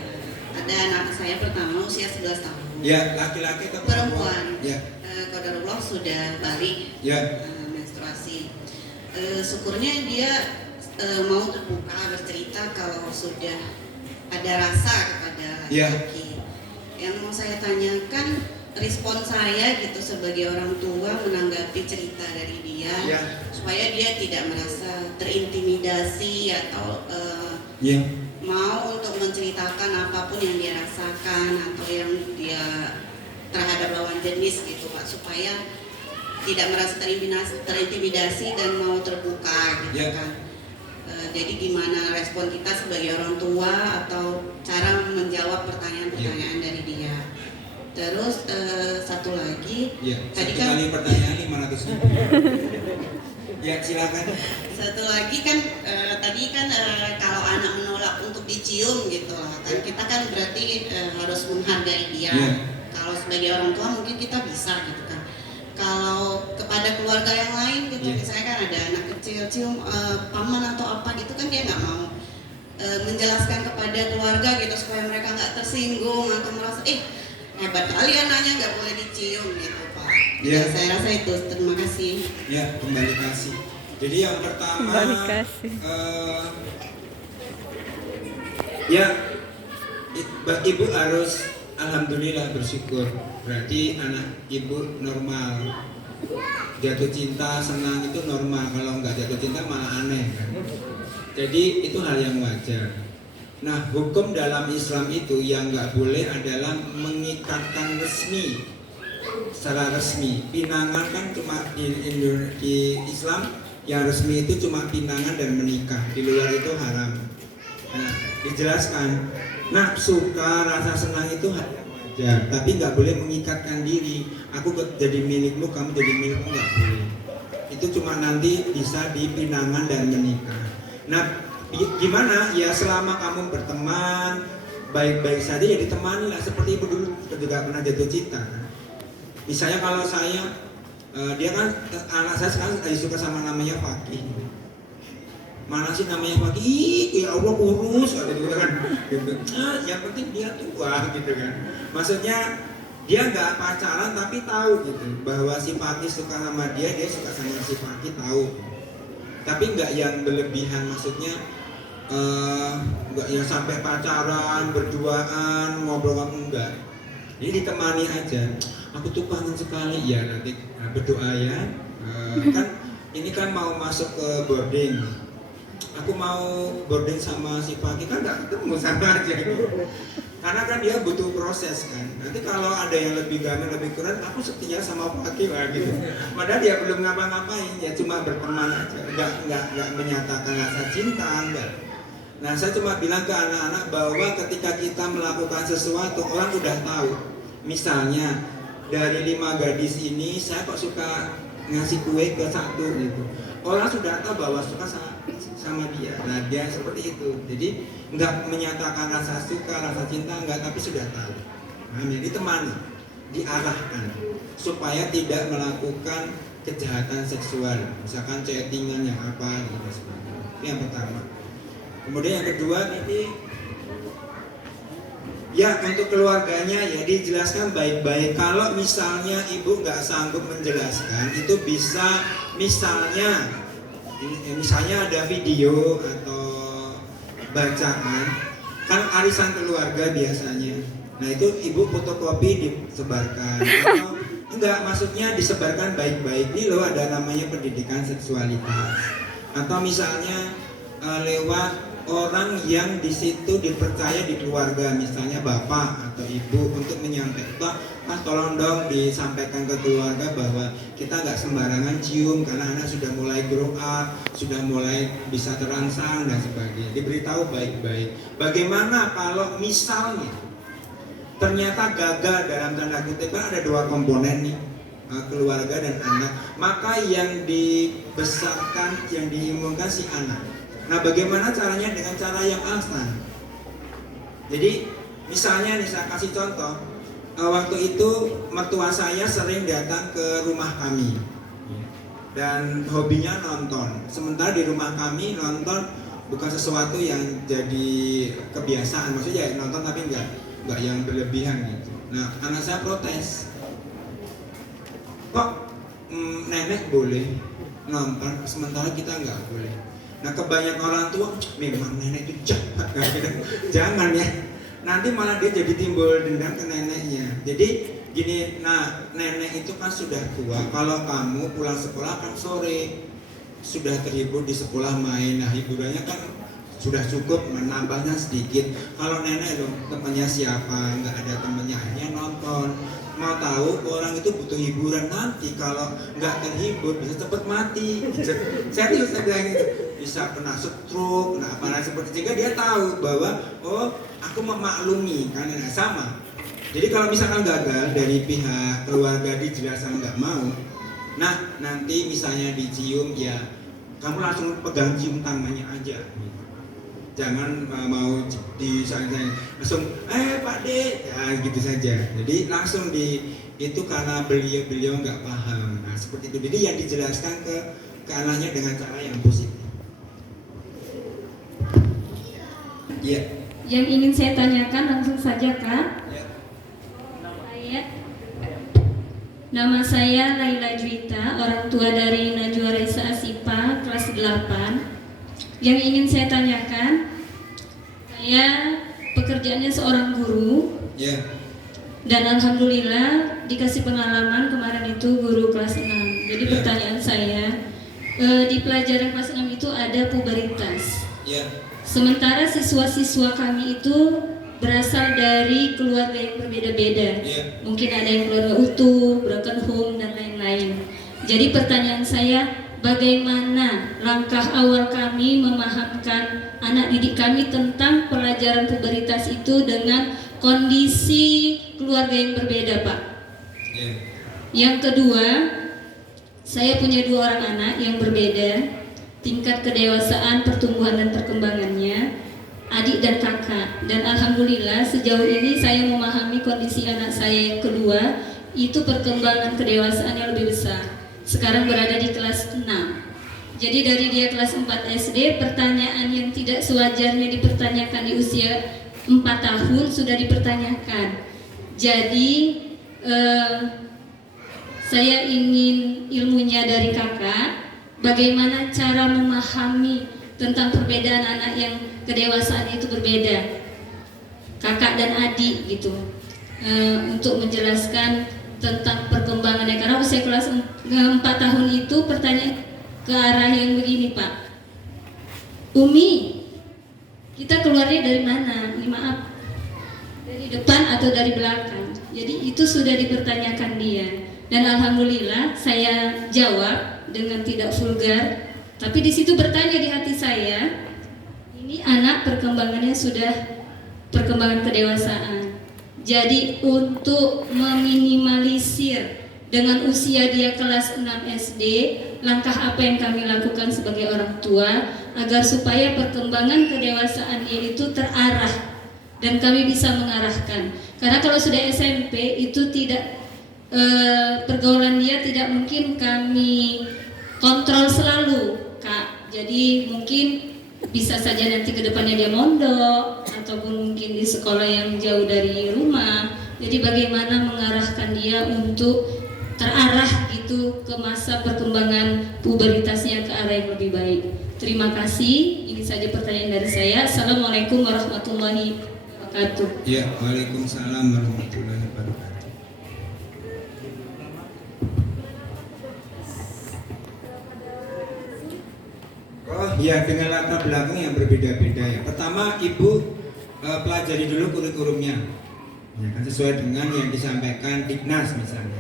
Ada anak saya pertama usia 11 tahun. Ya, laki-laki atau perempuan. Ya. Qadarullah sudah balik. Ya. Menstruasi. Syukurnya dia mau terbuka bercerita kalau sudah ada rasa kepada laki-laki. Yang mau saya tanyakan, respon saya gitu sebagai orang tua menanggapi cerita dari dia, supaya dia tidak merasa terintimidasi atau mau untuk menceritakan apapun yang dia rasakan atau yang dia terhadap lawan jenis gitu Pak, supaya tidak merasa terintimidasi dan mau terbuka gitu kan. Jadi gimana respon kita sebagai orang tua atau cara menjawab pertanyaan-pertanyaan dari dia. Terus satu lagi, tadi satu kan kali pertanyaan 500.000. Ya silakan. satu lagi kan tadi kan kalau anak menolak untuk dicium gitu lah kan, kita kan berarti harus menghargai dia. Kalau sebagai orang tua mungkin kita bisa gitu kan. Kalau kepada keluarga yang lain gitu, misalnya kan ada anak kecil cium paman atau apa gitu kan, dia nggak mau menjelaskan kepada keluarga gitu supaya mereka nggak tersinggung atau merasa hebat kali anaknya nggak boleh dicium gitu Pak. Ya, saya rasa itu. Terima kasih. Ya, kembali kasih. Jadi yang pertama, Kembali kasih. Ibu harus alhamdulillah bersyukur. Berarti anak ibu normal. Jatuh cinta, senang itu normal. Kalau nggak jatuh cinta malah aneh kan. Jadi itu hal yang wajar. Nah, hukum dalam Islam itu yang nggak boleh adalah mengikatkan resmi, secara resmi. Pinangan kan cuma di Islam yang resmi itu cuma pinangan dan menikah. Di luar itu haram. Nah, dijelaskan. Nah, suka rasa senang itu wajar, tapi nggak boleh mengikatkan diri. Aku jadi milikmu, kamu jadi milikmu, nggak boleh. Itu cuma nanti bisa di pinangan dan menikah. Nah, gimana ya, selama kamu berteman baik-baik saja ya ditemani lah, seperti ibu dulu juga pernah jatuh cinta kan? Misalnya kalau saya dia kan anak saya sekarang lagi suka sama namanya Fakih. Mana sih namanya Fakih? Ya Allah kurus gitu kan. Yang penting dia tua gitu kan. Maksudnya dia nggak pacaran tapi tahu gitu bahwa si Fakih suka sama dia suka sama si Fakih, tahu. Tapi nggak yang berlebihan, maksudnya nggak yang sampai pacaran, berduaan, ngobrol, enggak. Jadi ditemani aja. Aku tuh kangen sekali ya, nanti berdoa ya. Kan ini kan mau masuk ke boarding. Aku mau boarding sama si Fakih, kan nggak ketemu, sama aja. Karena kan dia butuh proses kan. Nanti kalau ada yang lebih ganteng, lebih keren, aku setia sama Fakih lah gitu. Padahal dia belum ngapa-ngapain, ya cuma berteman aja. Nggak menyatakan rasa cinta, enggak. Nah, saya cuma bilang ke anak-anak bahwa ketika kita melakukan sesuatu, orang udah tahu. Misalnya dari 5 gadis ini, saya kok suka ngasih kue ke 1 gitu. Orang sudah tahu bahwa suka sama dia. Nah, dia seperti itu. Jadi nggak menyatakan rasa suka, rasa cinta, enggak, tapi sudah tahu. Nah, ditemani, diarahkan supaya tidak melakukan kejahatan seksual, misalkan chattingan yang apa gitu sebagainya. Itu yang pertama. Kemudian yang kedua tadi, ya untuk keluarganya ya dijelaskan baik-baik. Kalau misalnya ibu nggak sanggup menjelaskan, itu bisa misalnya ada video atau bacaan, kan arisan keluarga biasanya. Nah itu ibu fotokopi disebarkan. Atau enggak, maksudnya disebarkan baik-baik. Ini loh ada namanya pendidikan seksualitas. Atau misalnya lewat orang yang di situ dipercaya di keluarga, misalnya bapak atau ibu, untuk menyampaikan, Pak tolong dong disampaikan ke keluarga bahwa kita nggak sembarangan cium karena anak sudah mulai grow up, sudah mulai bisa terangsang dan sebagainya. Diberitahu baik-baik. Bagaimana kalau misalnya ternyata gagal dalam tanda kutip, kan ada 2 komponen nih, keluarga dan anak, maka yang dibesarkan, yang diimunkan si anak. Nah, bagaimana caranya? Dengan cara yang ahsan. Jadi, misalnya nih saya kasih contoh, waktu itu mertua saya sering datang ke rumah kami dan hobinya nonton. Sementara di rumah kami nonton bukan sesuatu yang jadi kebiasaan, maksudnya ya nonton tapi nggak yang berlebihan gitu. Nah, anak saya protes, kok nenek boleh nonton sementara kita nggak boleh. Nah, kebanyakan orang tua memang nenek itu jahat, jangan ya. Nanti malah dia jadi timbul dendam ke neneknya. Jadi gini, nah nenek itu kan sudah tua. Kalau kamu pulang sekolah kan sore, sudah terhibur di sekolah main. Nah hiburannya kan sudah cukup, menambahnya sedikit. Kalau nenek loh, temannya siapa? Nggak ada temannya, hanya nonton. Mau tahu orang itu butuh hiburan, nanti kalau nggak terhibur bisa cepat mati. Saya bilang gitu. bisa kena stroke, nah apa seperti, sehingga dia tahu bahwa oh aku memaklumi kan, nah, sama. Jadi kalau misalkan gagal dari pihak keluarga dijelaskan nggak mau, nah nanti misalnya dicium ya kamu langsung pegang cium tangannya aja. Jangan mau disayang-sayang langsung Pak De ya gitu saja. Jadi langsung itu karena beliau nggak paham. Nah seperti itu. Jadi yang dijelaskan ke anaknya dengan cara yang positif. Ya. Yang ingin saya tanyakan langsung saja Kak. Ya. Nama saya Laila Juwita, orang tua dari Najwa Raisa Asipa, kelas 8. Yang ingin saya tanyakan, saya pekerjaannya seorang guru, dan alhamdulillah dikasih pengalaman kemarin itu guru kelas 6. Jadi pertanyaan saya, di pelajaran kelas 6 itu ada puberitas. Sementara siswa-siswa kami itu berasal dari keluarga yang berbeda-beda. Mungkin ada yang keluarga utuh, broken home, dan lain-lain. Jadi pertanyaan saya, bagaimana langkah awal kami memahamkan anak didik kami tentang pelajaran puberitas itu dengan kondisi keluarga yang berbeda, Pak? Yang kedua, saya punya 2 orang anak yang berbeda, tingkat kedewasaan, pertumbuhan dan perkembangannya, adik dan kakak. Dan alhamdulillah sejauh ini saya memahami kondisi anak saya yang kedua, itu perkembangan kedewasaannya lebih besar. Sekarang berada di kelas 6. Jadi dari dia kelas 4 SD, pertanyaan yang tidak sewajarnya dipertanyakan di usia 4 tahun sudah dipertanyakan. Jadi saya ingin ilmunya dari kakak, bagaimana cara memahami tentang perbedaan anak yang kedewasaan itu berbeda, kakak dan adik gitu, untuk menjelaskan tentang perkembangannya. Karena usia kelas 4 tahun itu pertanyaan ke arah yang begini, Pak. Umi, kita keluarnya dari mana? Ini maaf, dari depan atau dari belakang? Jadi itu sudah dipertanyakan dia. Dan alhamdulillah saya jawab dengan tidak vulgar. Tapi di situ bertanya di hati saya, ini anak perkembangannya sudah perkembangan kedewasaan. Jadi untuk meminimalisir dengan usia dia kelas 6 SD, langkah apa yang kami lakukan sebagai orang tua agar supaya perkembangan kedewasaan dia itu terarah dan kami bisa mengarahkan. Karena kalau sudah SMP itu tidak pergaulan dia tidak mungkin kami kontrol selalu, Kak. Jadi mungkin bisa saja nanti ke depannya dia mondok ataupun mungkin di sekolah yang jauh dari rumah. Jadi bagaimana mengarahkan dia untuk terarah gitu ke masa perkembangan puberitasnya ke arah yang lebih baik. Terima kasih. Ini saja pertanyaan dari saya. Assalamualaikum warahmatullahi wabarakatuh. Ya, waalaikumsalam warahmatullahi wabarakatuh. Oh ya, dengan latar belakang yang berbeda-beda ya. Pertama, Ibu pelajari dulu kurikulumnya, ya kan, sesuai dengan yang disampaikan Dignas misalnya.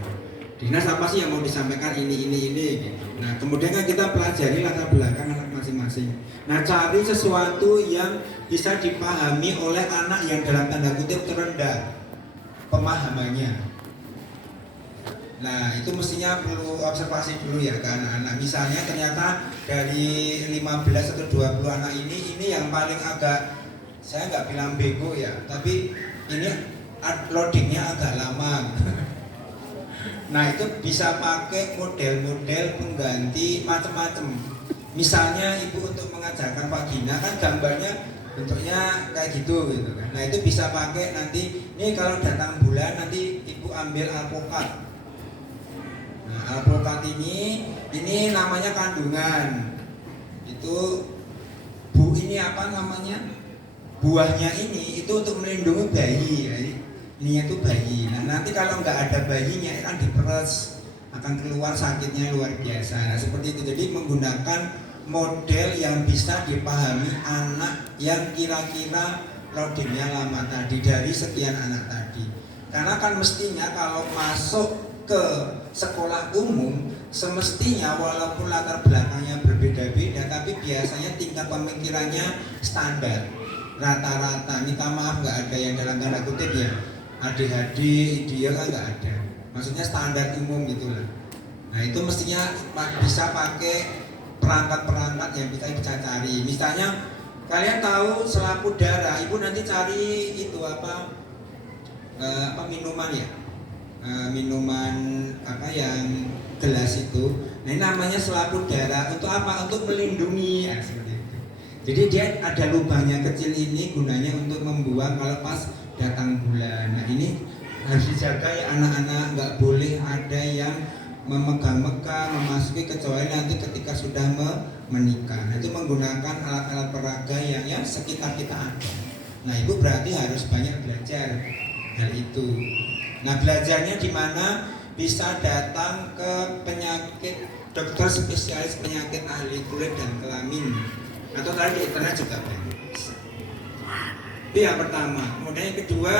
Dignas apa sih yang mau disampaikan ini gitu. Nah kemudian kan kita pelajari latar belakang anak masing-masing. Nah cari sesuatu yang bisa dipahami oleh anak yang dalam tanda kutip terendah pemahamannya. Nah itu mestinya perlu observasi dulu ya ke anak-anak. Misalnya ternyata dari 15 atau 20 anak ini yang paling agak, saya nggak bilang bego ya, tapi ini loadingnya agak lama. Nah itu bisa pakai model-model pengganti macam-macam. Misalnya ibu untuk mengajarkan vagina kan gambarnya bentuknya kayak gitu kan. Nah itu bisa pakai nanti, ini kalau datang bulan nanti ibu ambil alpukat. Nah alpukat ini namanya kandungan. Itu ini apa namanya? Buahnya ini itu untuk melindungi bayi ya. Ininya tuh bayi. Nah nanti kalau nggak ada bayinya akan diperes, akan keluar sakitnya luar biasa. Nah seperti itu. Jadi menggunakan model yang bisa dipahami anak yang kira-kira loadingnya lama tadi dari sekian anak tadi. Karena kan mestinya kalau masuk ke sekolah umum semestinya walaupun latar belakangnya berbeda-beda, tapi biasanya tingkat pemikirannya standar, rata-rata. Minta maaf nggak ada yang dalam tanda kutip ya ADHD, dia kan nggak ada. Maksudnya standar umum gitulah. Nah itu mestinya bisa pakai perangkat-perangkat yang bisa cari. Misalnya kalian tahu selaput darah, ibu nanti cari itu apa minuman ya, minuman apa yang gelas itu. Nah ini namanya selaput darah. Untuk apa? Untuk melindungi ya, seperti itu. Jadi dia ada lubangnya kecil ini gunanya untuk membuang kalau pas datang bulan. Nah ini harus dijaga ya anak-anak, nggak boleh ada yang memegang-megang, memasuki kecuali nanti ketika sudah menikah. Nah, itu menggunakan alat-alat peraga yang sekitar kita ada. Nah ibu berarti harus banyak belajar hal itu. Nah belajarnya di mana? Bisa datang ke penyakit dokter spesialis penyakit ahli kulit dan kelamin, atau tadi di internet juga banyak. Itu yang pertama. Kemudian yang kedua,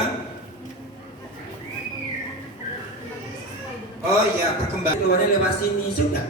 oh ya perkembangan keluarnya lewat sini sudah.